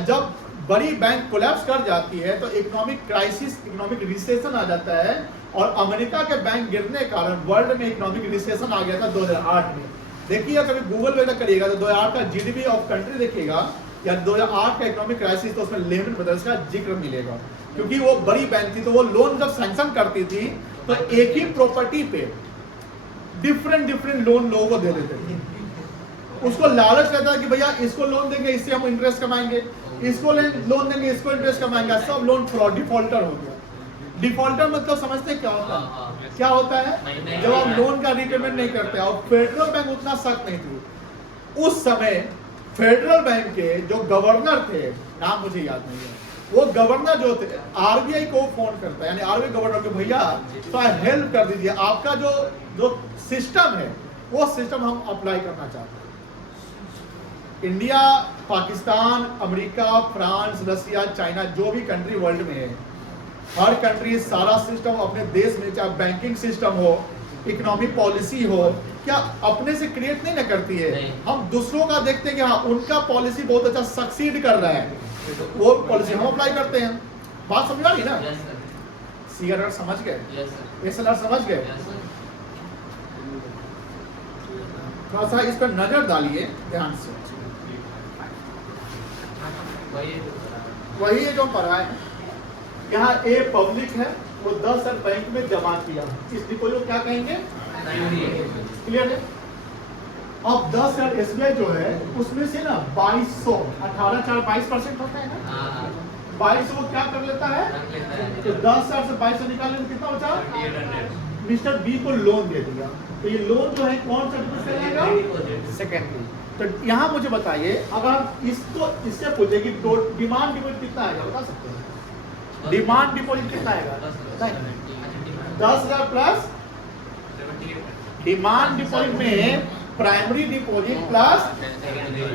जब बड़ी बैंक कोलैप्स कर जाती है तो इकोनॉमिक क्राइसिस, इकोनॉमिक रिसेशन आ जाता है। और अमेरिका के बैंक गिरने के कारण वर्ल्ड में इकोनॉमिक रिसेशन आ गया था 2008 में। देखिए कभी गूगल वगैरह करिएगा तो 2008 का जीडीपी ऑफ कंट्री देखिएगा या 2008 का इकोनॉमिक क्राइसिस, तो उसमें लेहमैन ब्रदर्स का जिक्र मिलेगा, क्योंकि वो बड़ी बैंक थी तो वो लोन जब सैंक्शन करती थी तो एक ही प्रॉपर्टी पे डिफरेंट लोन लोगों को दे देते थे। उसको लालच रहता है कि भैया इसको लोन देंगे इससे हम इंटरेस्ट कमाएंगे, इसको लोन देंगे इसको इंटरेस्ट कमाएंगे, सब लोन फ्रॉड, डिफॉल्टर हो गया। डिफॉल्टर मतलब समझते क्या होता है? क्या होता है? जब आप लोन का रिपेमेंट नहीं करते। और फेडरल बैंक उतना सख्त नहीं थी उस समय। फेडरल बैंक के जो गवर्नर थे, नाम मुझे याद नहीं है, वो गवर्नर जो थे आरबीआई को फोन करता है, यानी आरबीआई गवर्नर को भैया तो हेल्प कर दीजिए, आपका जो सिस्टम है वो सिस्टम हम अप्लाई करना चाहते हैं। इंडिया, पाकिस्तान, अमेरिका, फ्रांस, रसिया, चाइना, जो भी कंट्री वर्ल्ड में है, हर कंट्री सारा सिस्टम अपने देश में, चाहे बैंकिंग सिस्टम हो, इकोनॉमिक पॉलिसी हो, क्या अपने से क्रिएट नहीं ना करती है। हम दूसरों का देखते हैं कि हाँ उनका पॉलिसी बहुत अच्छा सक्सीड कर रहा है, वो पॉलिसी हम अप्लाई करते हैं। बात समझ आ रही ना? सीआरआर समझ गए, एसएलआर समझ गए। थोड़ा सा इस पर नजर डालिए ध्यान से। वही है जो पढ़ा है। यहाँ ए पब्लिक है, वो 10,000 बैंक में जमा किया, इस डिपोजिट को क्या कहेंगे? क्लियर है? अब 10,000 एसबीआई जो है उसमें से ना 2200, 18.4 22% होता है ना, 2200 क्या कर लेता है? तो 10,000 से 2200 निकालने में कितना बचा? मिस्टर बी को लोन दे दिया। तो ये लोन जो है कौन सा डिपोजिट? सेकेंडरी। तो यहाँ मुझे बताइए, अगर इसको इससे पूछे कि डिमांड डिपोजिट कितना आएगा, बता सकते हैं? डिमांड डिपोजिट कितना आएगा? 10,000 प्लस डिमांड डिपोजिट में प्राइमरी डिपोजिट प्लस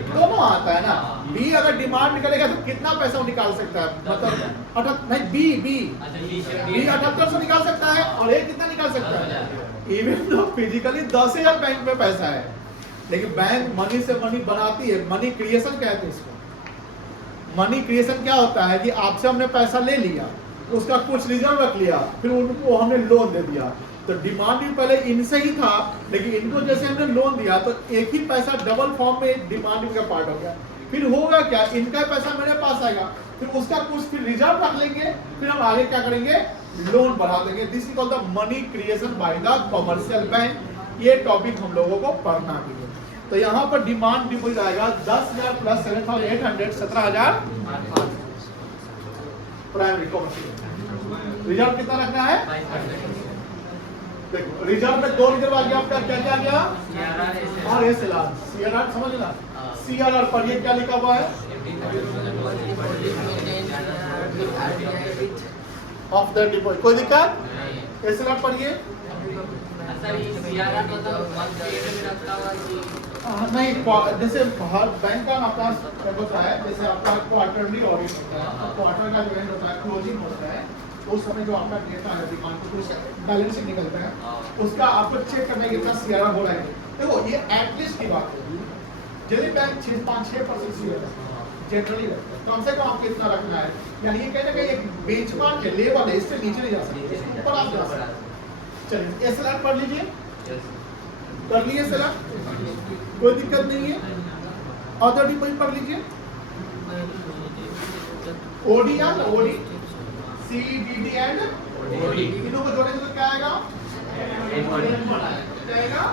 दोनों आता है ना। बी अगर डिमांड निकलेगा तो कितना पैसा निकाल सकता है? मतलब नहीं, बी 7800 निकाल सकता है और ए कितना निकाल सकता है? इवन तो फिजिकली 10,000 बैंक में पैसा है, लेकिन बैंक मनी से मनी बनाती है। मनी क्रिएशन कहते हैं इसको। मनी क्रिएशन क्या होता है कि आपसे हमने पैसा ले लिया, उसका कुछ रिजर्व रख लिया, फिर उनको हमने लोन दे दिया। तो डिमांड भी पहले इनसे ही था, लेकिन इनको जैसे हमने लोन दिया तो एक ही पैसा डबल फॉर्म में डिमांड का पार्ट हो गया। फिर होगा क्या, इनका पैसा मेरे पास आएगा, फिर उसका कुछ फिर रिजर्व रख लेंगे, फिर हम आगे क्या करेंगे? लोन बढ़ा देंगे। This is called the money creation by the commercial bank. ये टॉपिक हम लोगों को पढ़ना भी है। तो यहाँ पर डिमांड डिपोजिट आएगा 10,000 प्लस 7,800, 17,000 प्राइमरी कमर्शियल। रिजर्व कितना रखना है? देखो रिजर्व में 2 रिजर्व आ गया आपका, क्या क्या गया? और एसएलआर, सीआरआर समझना। सीआरआर पर ये क्या लिखा हुआ है? Of the deposit. कोई दिक्कत? एसएलआर पर ये नहीं, जैसे हर बैंक का अपना होता है, जैसे आपका क्वार्टरली ऑडिट होता है, क्वार्टर का जो एंड होता है, क्लोजिंग होता है, उस समय जो आपका डेटा है डिमांड को कुछ बैलेंस शीट निकलता है, उसका आपको चेक करना है कितना सीआरआर हो रहा है। देखो ये एटलीस्ट की बात है, यदि बैंक 5-6% सीआरआर जनरली रहता है, कम से कम आपको इतना रखना है। यानी ये कहने का एक बेंचमार्क है, लेवल है, इससे नीचे नहीं जा सकते, इसके ऊपर आप जा सकते हैं। चलिए एसएलआर पढ़ लीजिए, कर लिए एसएलआर, कोई दिक्कत नहीं है। अदर डिपोजिट पढ़ लीजिए, ओडी या ओडी, सीडीडी एंड ओडी, इनों को जोड़ेंगे तो क्या आएगा? क्या आएगा?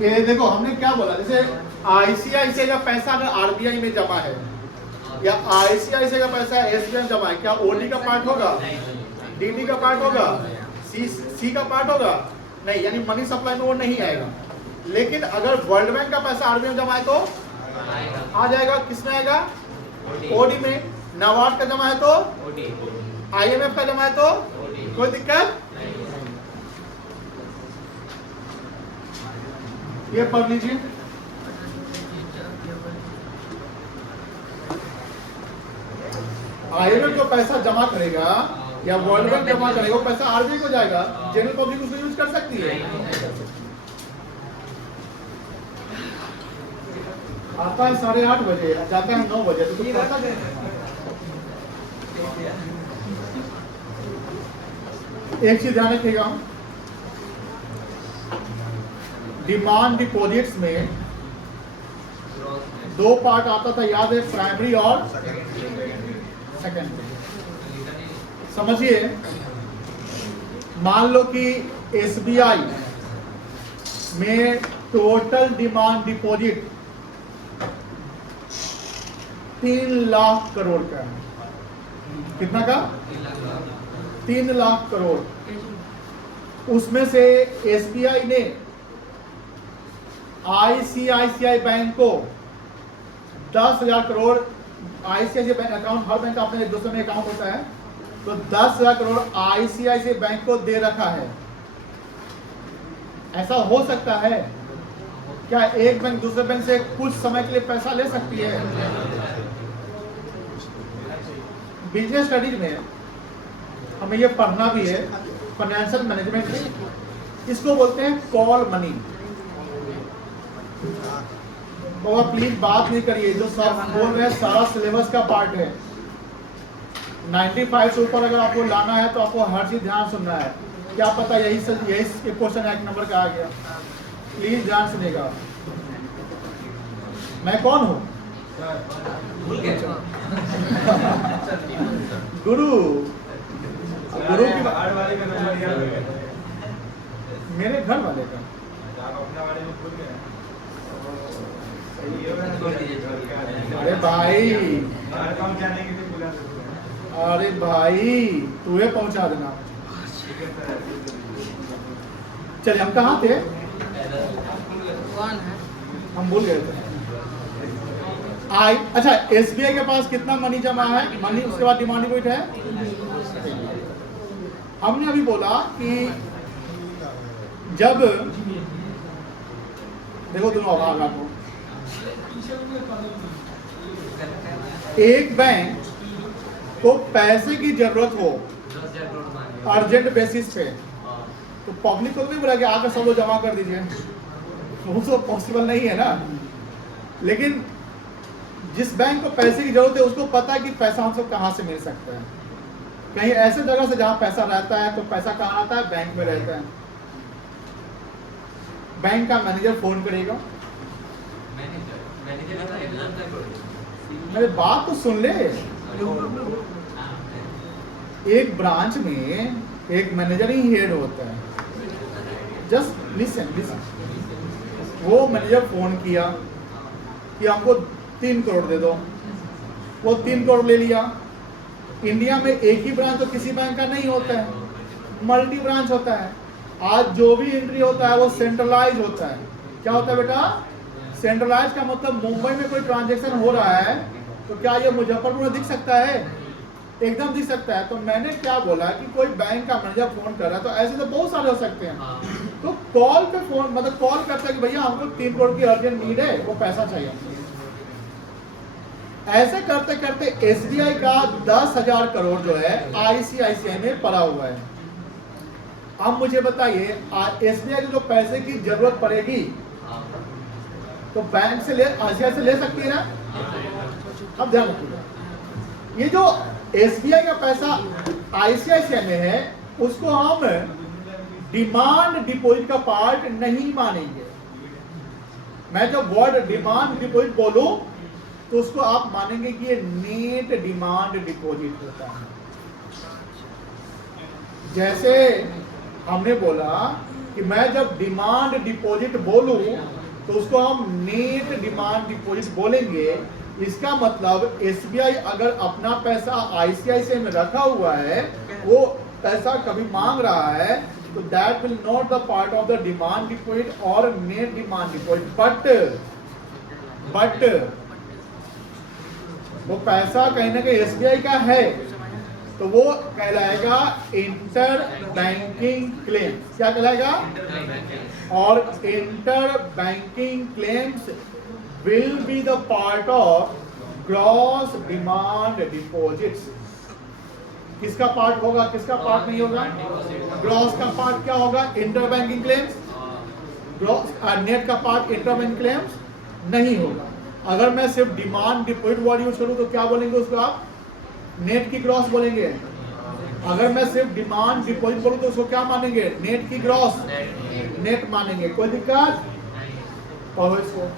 ये देखो हमने क्या बोला, जैसे आईसीआईसीआई का पैसा अगर आरबीआई में जमा है या आईसीआईसीआई का पैसा एसबीआई में जमा है, क्या ओडी का पार्ट होगा? डीडी का पार्ट होगा? सी का पार्ट होगा? नहीं, यानी मनी सप्लाई में वो नहीं आएगा। लेकिन अगर वर्ल्ड बैंक का पैसा आरबीआई में जमा है तो आ जाएगा। किसमें आएगा? ओडी में। नाबार्ड का जमा है तो आईएमएफ का जमा है तो कोई दिक्कत? ये पढ़ लीजिए। आईएमएफ जो पैसा जमा करेगा या वर्ल्ड बैंक जमा करेगा, वो पैसा आरबीआई को जाएगा। जनरल पब्लिक उसको यूज कर सकती है? आता है 8:30 बजे, जाता है 9 बजे, तो पता नहीं। एक चीज ध्यान रखिएगा, डिमांड डिपॉजिट्स में 2 पार्ट आता था, याद है, प्राइमरी और सेकेंडरी। समझिए, मान लो कि एसबीआई में total demand deposit 3 lakh crore का है। कितना का? 3 लाख करोड़। उसमें से एसबीआई ने आईसीआईसीआई बैंक को 10,000 करोड़, आईसीआईसीआई बैंक अकाउंट, हर बैंक का अपने दूसरे में अकाउंट होता है, तो 10,000 करोड़ आईसीआईसीआई बैंक को दे रखा है। ऐसा हो सकता है क्या एक बैंक दूसरे बैंक से कुछ समय के लिए पैसा ले सकती है? बिजनेस स्टडीज में हमें ये पढ़ना भी है, फाइनेंशियल मैनेजमेंट में, इसको बोलते हैं कॉल मनी। बाबा प्लीज बात नहीं करिए, जो सब बोल रहे हैं सारा सिलेबस का पार्ट है। 95 से ऊपर अगर आपको लाना है तो आपको हर चीज ध्यान सुनना है। क्या पता यही क्वेश्चन 1 नंबर का आ गया। प्लीज ध्यान सुनेगा। मैं कौन हूँ? गुरु। गुरु की मेरे घर वाले का। अरे भाई, अरे भाई, तू ये पहुंचा देना। चलिए, हम कहाँ थे? कौन है? हम भूल गए थे। अच्छा, एसबीआई के पास कितना मनी जमा है? मनी, उसके बाद डिमांड डिपॉजिट है। हमने अभी बोला कि जब, देखो दोनों आवाज को, एक बैंक को पैसे की जरूरत हो अर्जेंट बेसिस पे, तो पब्लिक को नहीं बोला कि आकर सब लोग जमा कर दीजिए, वो तो पॉसिबल नहीं है ना। लेकिन जिस बैंक को पैसे की जरूरत है उसको पता है कि पैसा हमसे कहाँ से मिल सकता है। कहीं ऐसे जगह से जहाँ पैसा रहता है, तो पैसा कहाँ आता है? बैंक में रहता है। बैंक का मैनेजर फोन करेगा, मेरे बात तो सुन ले। एक ब्रांच में एक मैनेजर ही हेड होता है। Just listen. वो मैनेजर फोन किया कि हमको 3 करोड़ दे दो। वो 3 करोड़ ले लिया। इंडिया में एक ही ब्रांच तो किसी बैंक का नहीं होता है, मल्टी ब्रांच होता है। आज जो भी एंट्री होता है वो सेंट्रलाइज होता है। क्या होता है बेटा? सेंट्रलाइज का मतलब मुंबई में कोई ट्रांजैक्शन हो रहा है तो क्या ये मुजफ्फरपुर में दिख सकता है? एकदम दिख सकता है। तो मैंने क्या बोला कि कोई बैंक का मैनेजर फोन कर रहा है, तो ऐसे तो बहुत सारे हो सकते हैं। तो कॉल पे फोन, मतलब कॉल करता है कि भैया हमको 3 करोड़ की अर्जेंट नीड है, वो पैसा चाहिए। ऐसे करते करते एसबीआई का 10,000 करोड़ जो है आईसीआईसीआई में पड़ा हुआ है। अब मुझे बताइए, एसबीआई को जो पैसे की जरूरत पड़ेगी तो बैंक से ले, आईसीआई से ले सकती है ना? अब ध्यान रखिएगा, ये जो एसबीआई का पैसा आईसीआईसीआई में है उसको हम डिमांड डिपॉजिट का पार्ट नहीं मानेंगे। मैं जब वर्ड डिमांड डिपॉजिट बोलूं तो उसको आप मानेंगे कि ये नेट डिमांड डिपॉजिट होता है। जैसे हमने बोला कि मैं जब डिमांड डिपॉजिट बोलूं तो उसको हम नेट डिमांड डिपॉजिट बोलेंगे। इसका मतलब एसबीआई अगर अपना पैसा आईसीआईसीआई में रखा हुआ है, वो पैसा कभी मांग रहा है, तो that will not the part of the demand deposit और नेट डिमांड डिपॉजिट। बट वो पैसा कहीं ना कहीं एसबीआई का है तो वो कहलाएगा इंटर बैंकिंग क्लेम। क्या कहलाएगा? और inter banking claims will be the part of gross demand deposits। किसका पार्ट होगा, किसका पार्ट नहीं होगा? ग्रॉस का पार्ट क्या होगा? Inter banking claims. Gross net का पार्ट इंटर बैंकिंग क्लेम्स नहीं होगा। अगर मैं सिर्फ डिमांड डिपॉजिट वर्ड यूज करूं तो क्या बोलेंगे उसको आप? नेट की ग्रॉस बोलेंगे। अगर मैं सिर्फ डिमांड डिपॉजिट बोलूं तो उसको क्या मानेंगे? नेट की ग्रॉस, नेट मानेंगे। कोई दिक्कत? पढ़ो इसको।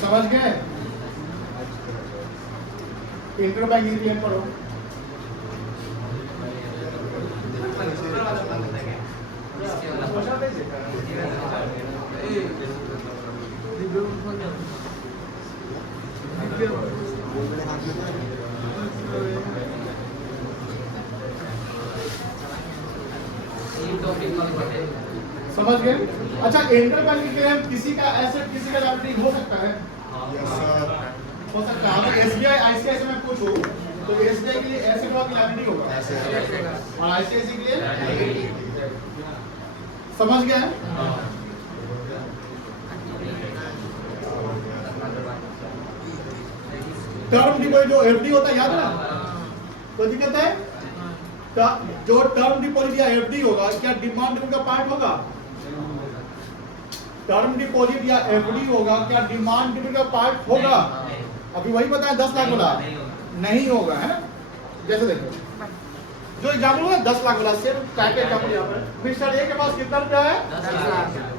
समझ गए? इंटर बैंकिंग क्लेम पढ़ो। समझ गए? अच्छा, इंटर बैंकिंग क्लेम किसी का एसेट किसी का लायबिलिटी हो सकता है? हो सकता है। अगर एसबीआई आईसीआईसी में पूछूं तो एसबीआई के लिए एसेट और लायबिलिटी होगा और आईसीआईसी के लिए समझ गए? टर्म डिपॉजिट जो एफडी होता है, याद है ना? कोई दिक्कत है? जो टर्म डिपॉजिट या एफडी होगा क्या डिमांड डिपॉजिट का पार्ट होगा? टर्म डिपॉजिट या एफडी होगा क्या डिमांड डिपॉजिट का पार्ट होगा? अभी वही बताया 10 लाख वाला नहीं होगा, है ना? जैसे देखो जो एग्जाम्पल होगा 10 लाख वाला, सिर्फ टाइप एग्जाम्पल यहाँ पर मिस्टर ए के पास कितना रुपया है?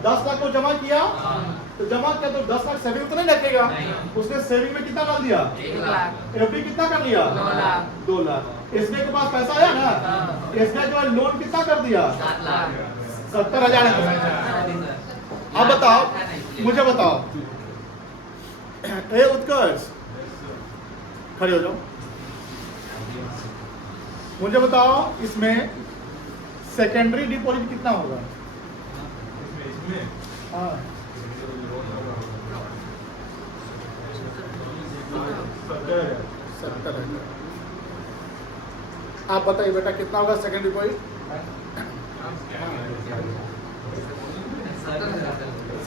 10 लाख को जमा किया तो जमा किया तो 10 लाख सेविंग तो नहीं रखेगा, उसने सेविंग में कितना डाल दिया? 1 लाख। एफडी कितना कर लिया? 2 लाख। 2 लाख। एसबीआई के पास पैसा आया ना, एसबीआई जो लोन कितना कर दिया? 7 लाख। 70,000। अब बताओ, मुझे बताओ, ए उत्कर्ष खड़े हो जाओ, मुझे बताओ इसमें सेकेंडरी डिपॉजिट कितना होगा? हाँ 70,000। आप बताइए बेटा कितना होगा सेकेंडरी डिपॉजिट?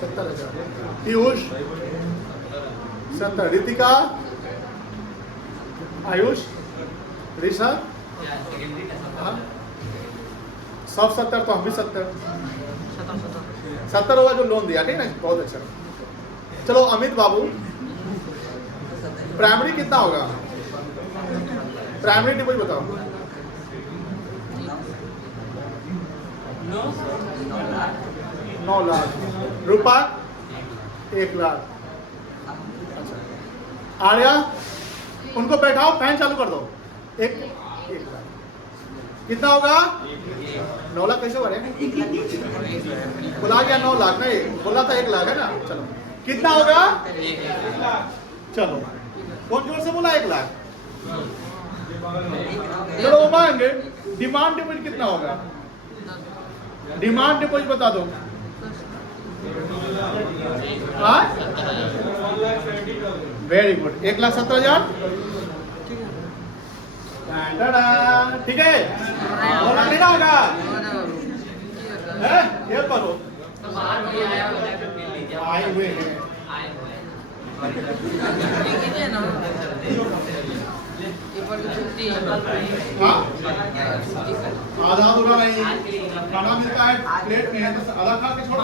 70,000। पीयूष 70, रितिका, आयुष, ऋषभ, हाँ? सब 70 तो हम भी 70 होगा जो लोन दिया, ठीक है ना? बहुत अच्छा। चलो अमित बाबू, प्राइमरी कितना होगा? प्राइमरी डिपॉजिट बताओ। 9 लाख। रुपा 1 लाख। आर्या, उनको बैठाओ, फैन चालू कर दो। 1 लाख कितना होगा? 9 लाख कैसे बढ़े? बोला गया 9 लाख, नहीं बोला था 1 लाख, है ना? चलो कितना होगा? 1 लाख। चलो कौन जोर से बोला 1 लाख? चलो वो मांगे डिमांड डिपॉजिट कितना होगा? डिमांड डिपॉजिट बता दो। हाँ वेरी गुड, 1,70,000। ठीक है, 9 लाख लेना होगा, है? ये पढ़ो, आए हुए हैं। हाँ आधा अधूरा नहीं, खाना मिलता है प्लेट में है तो अलग खा के छोड़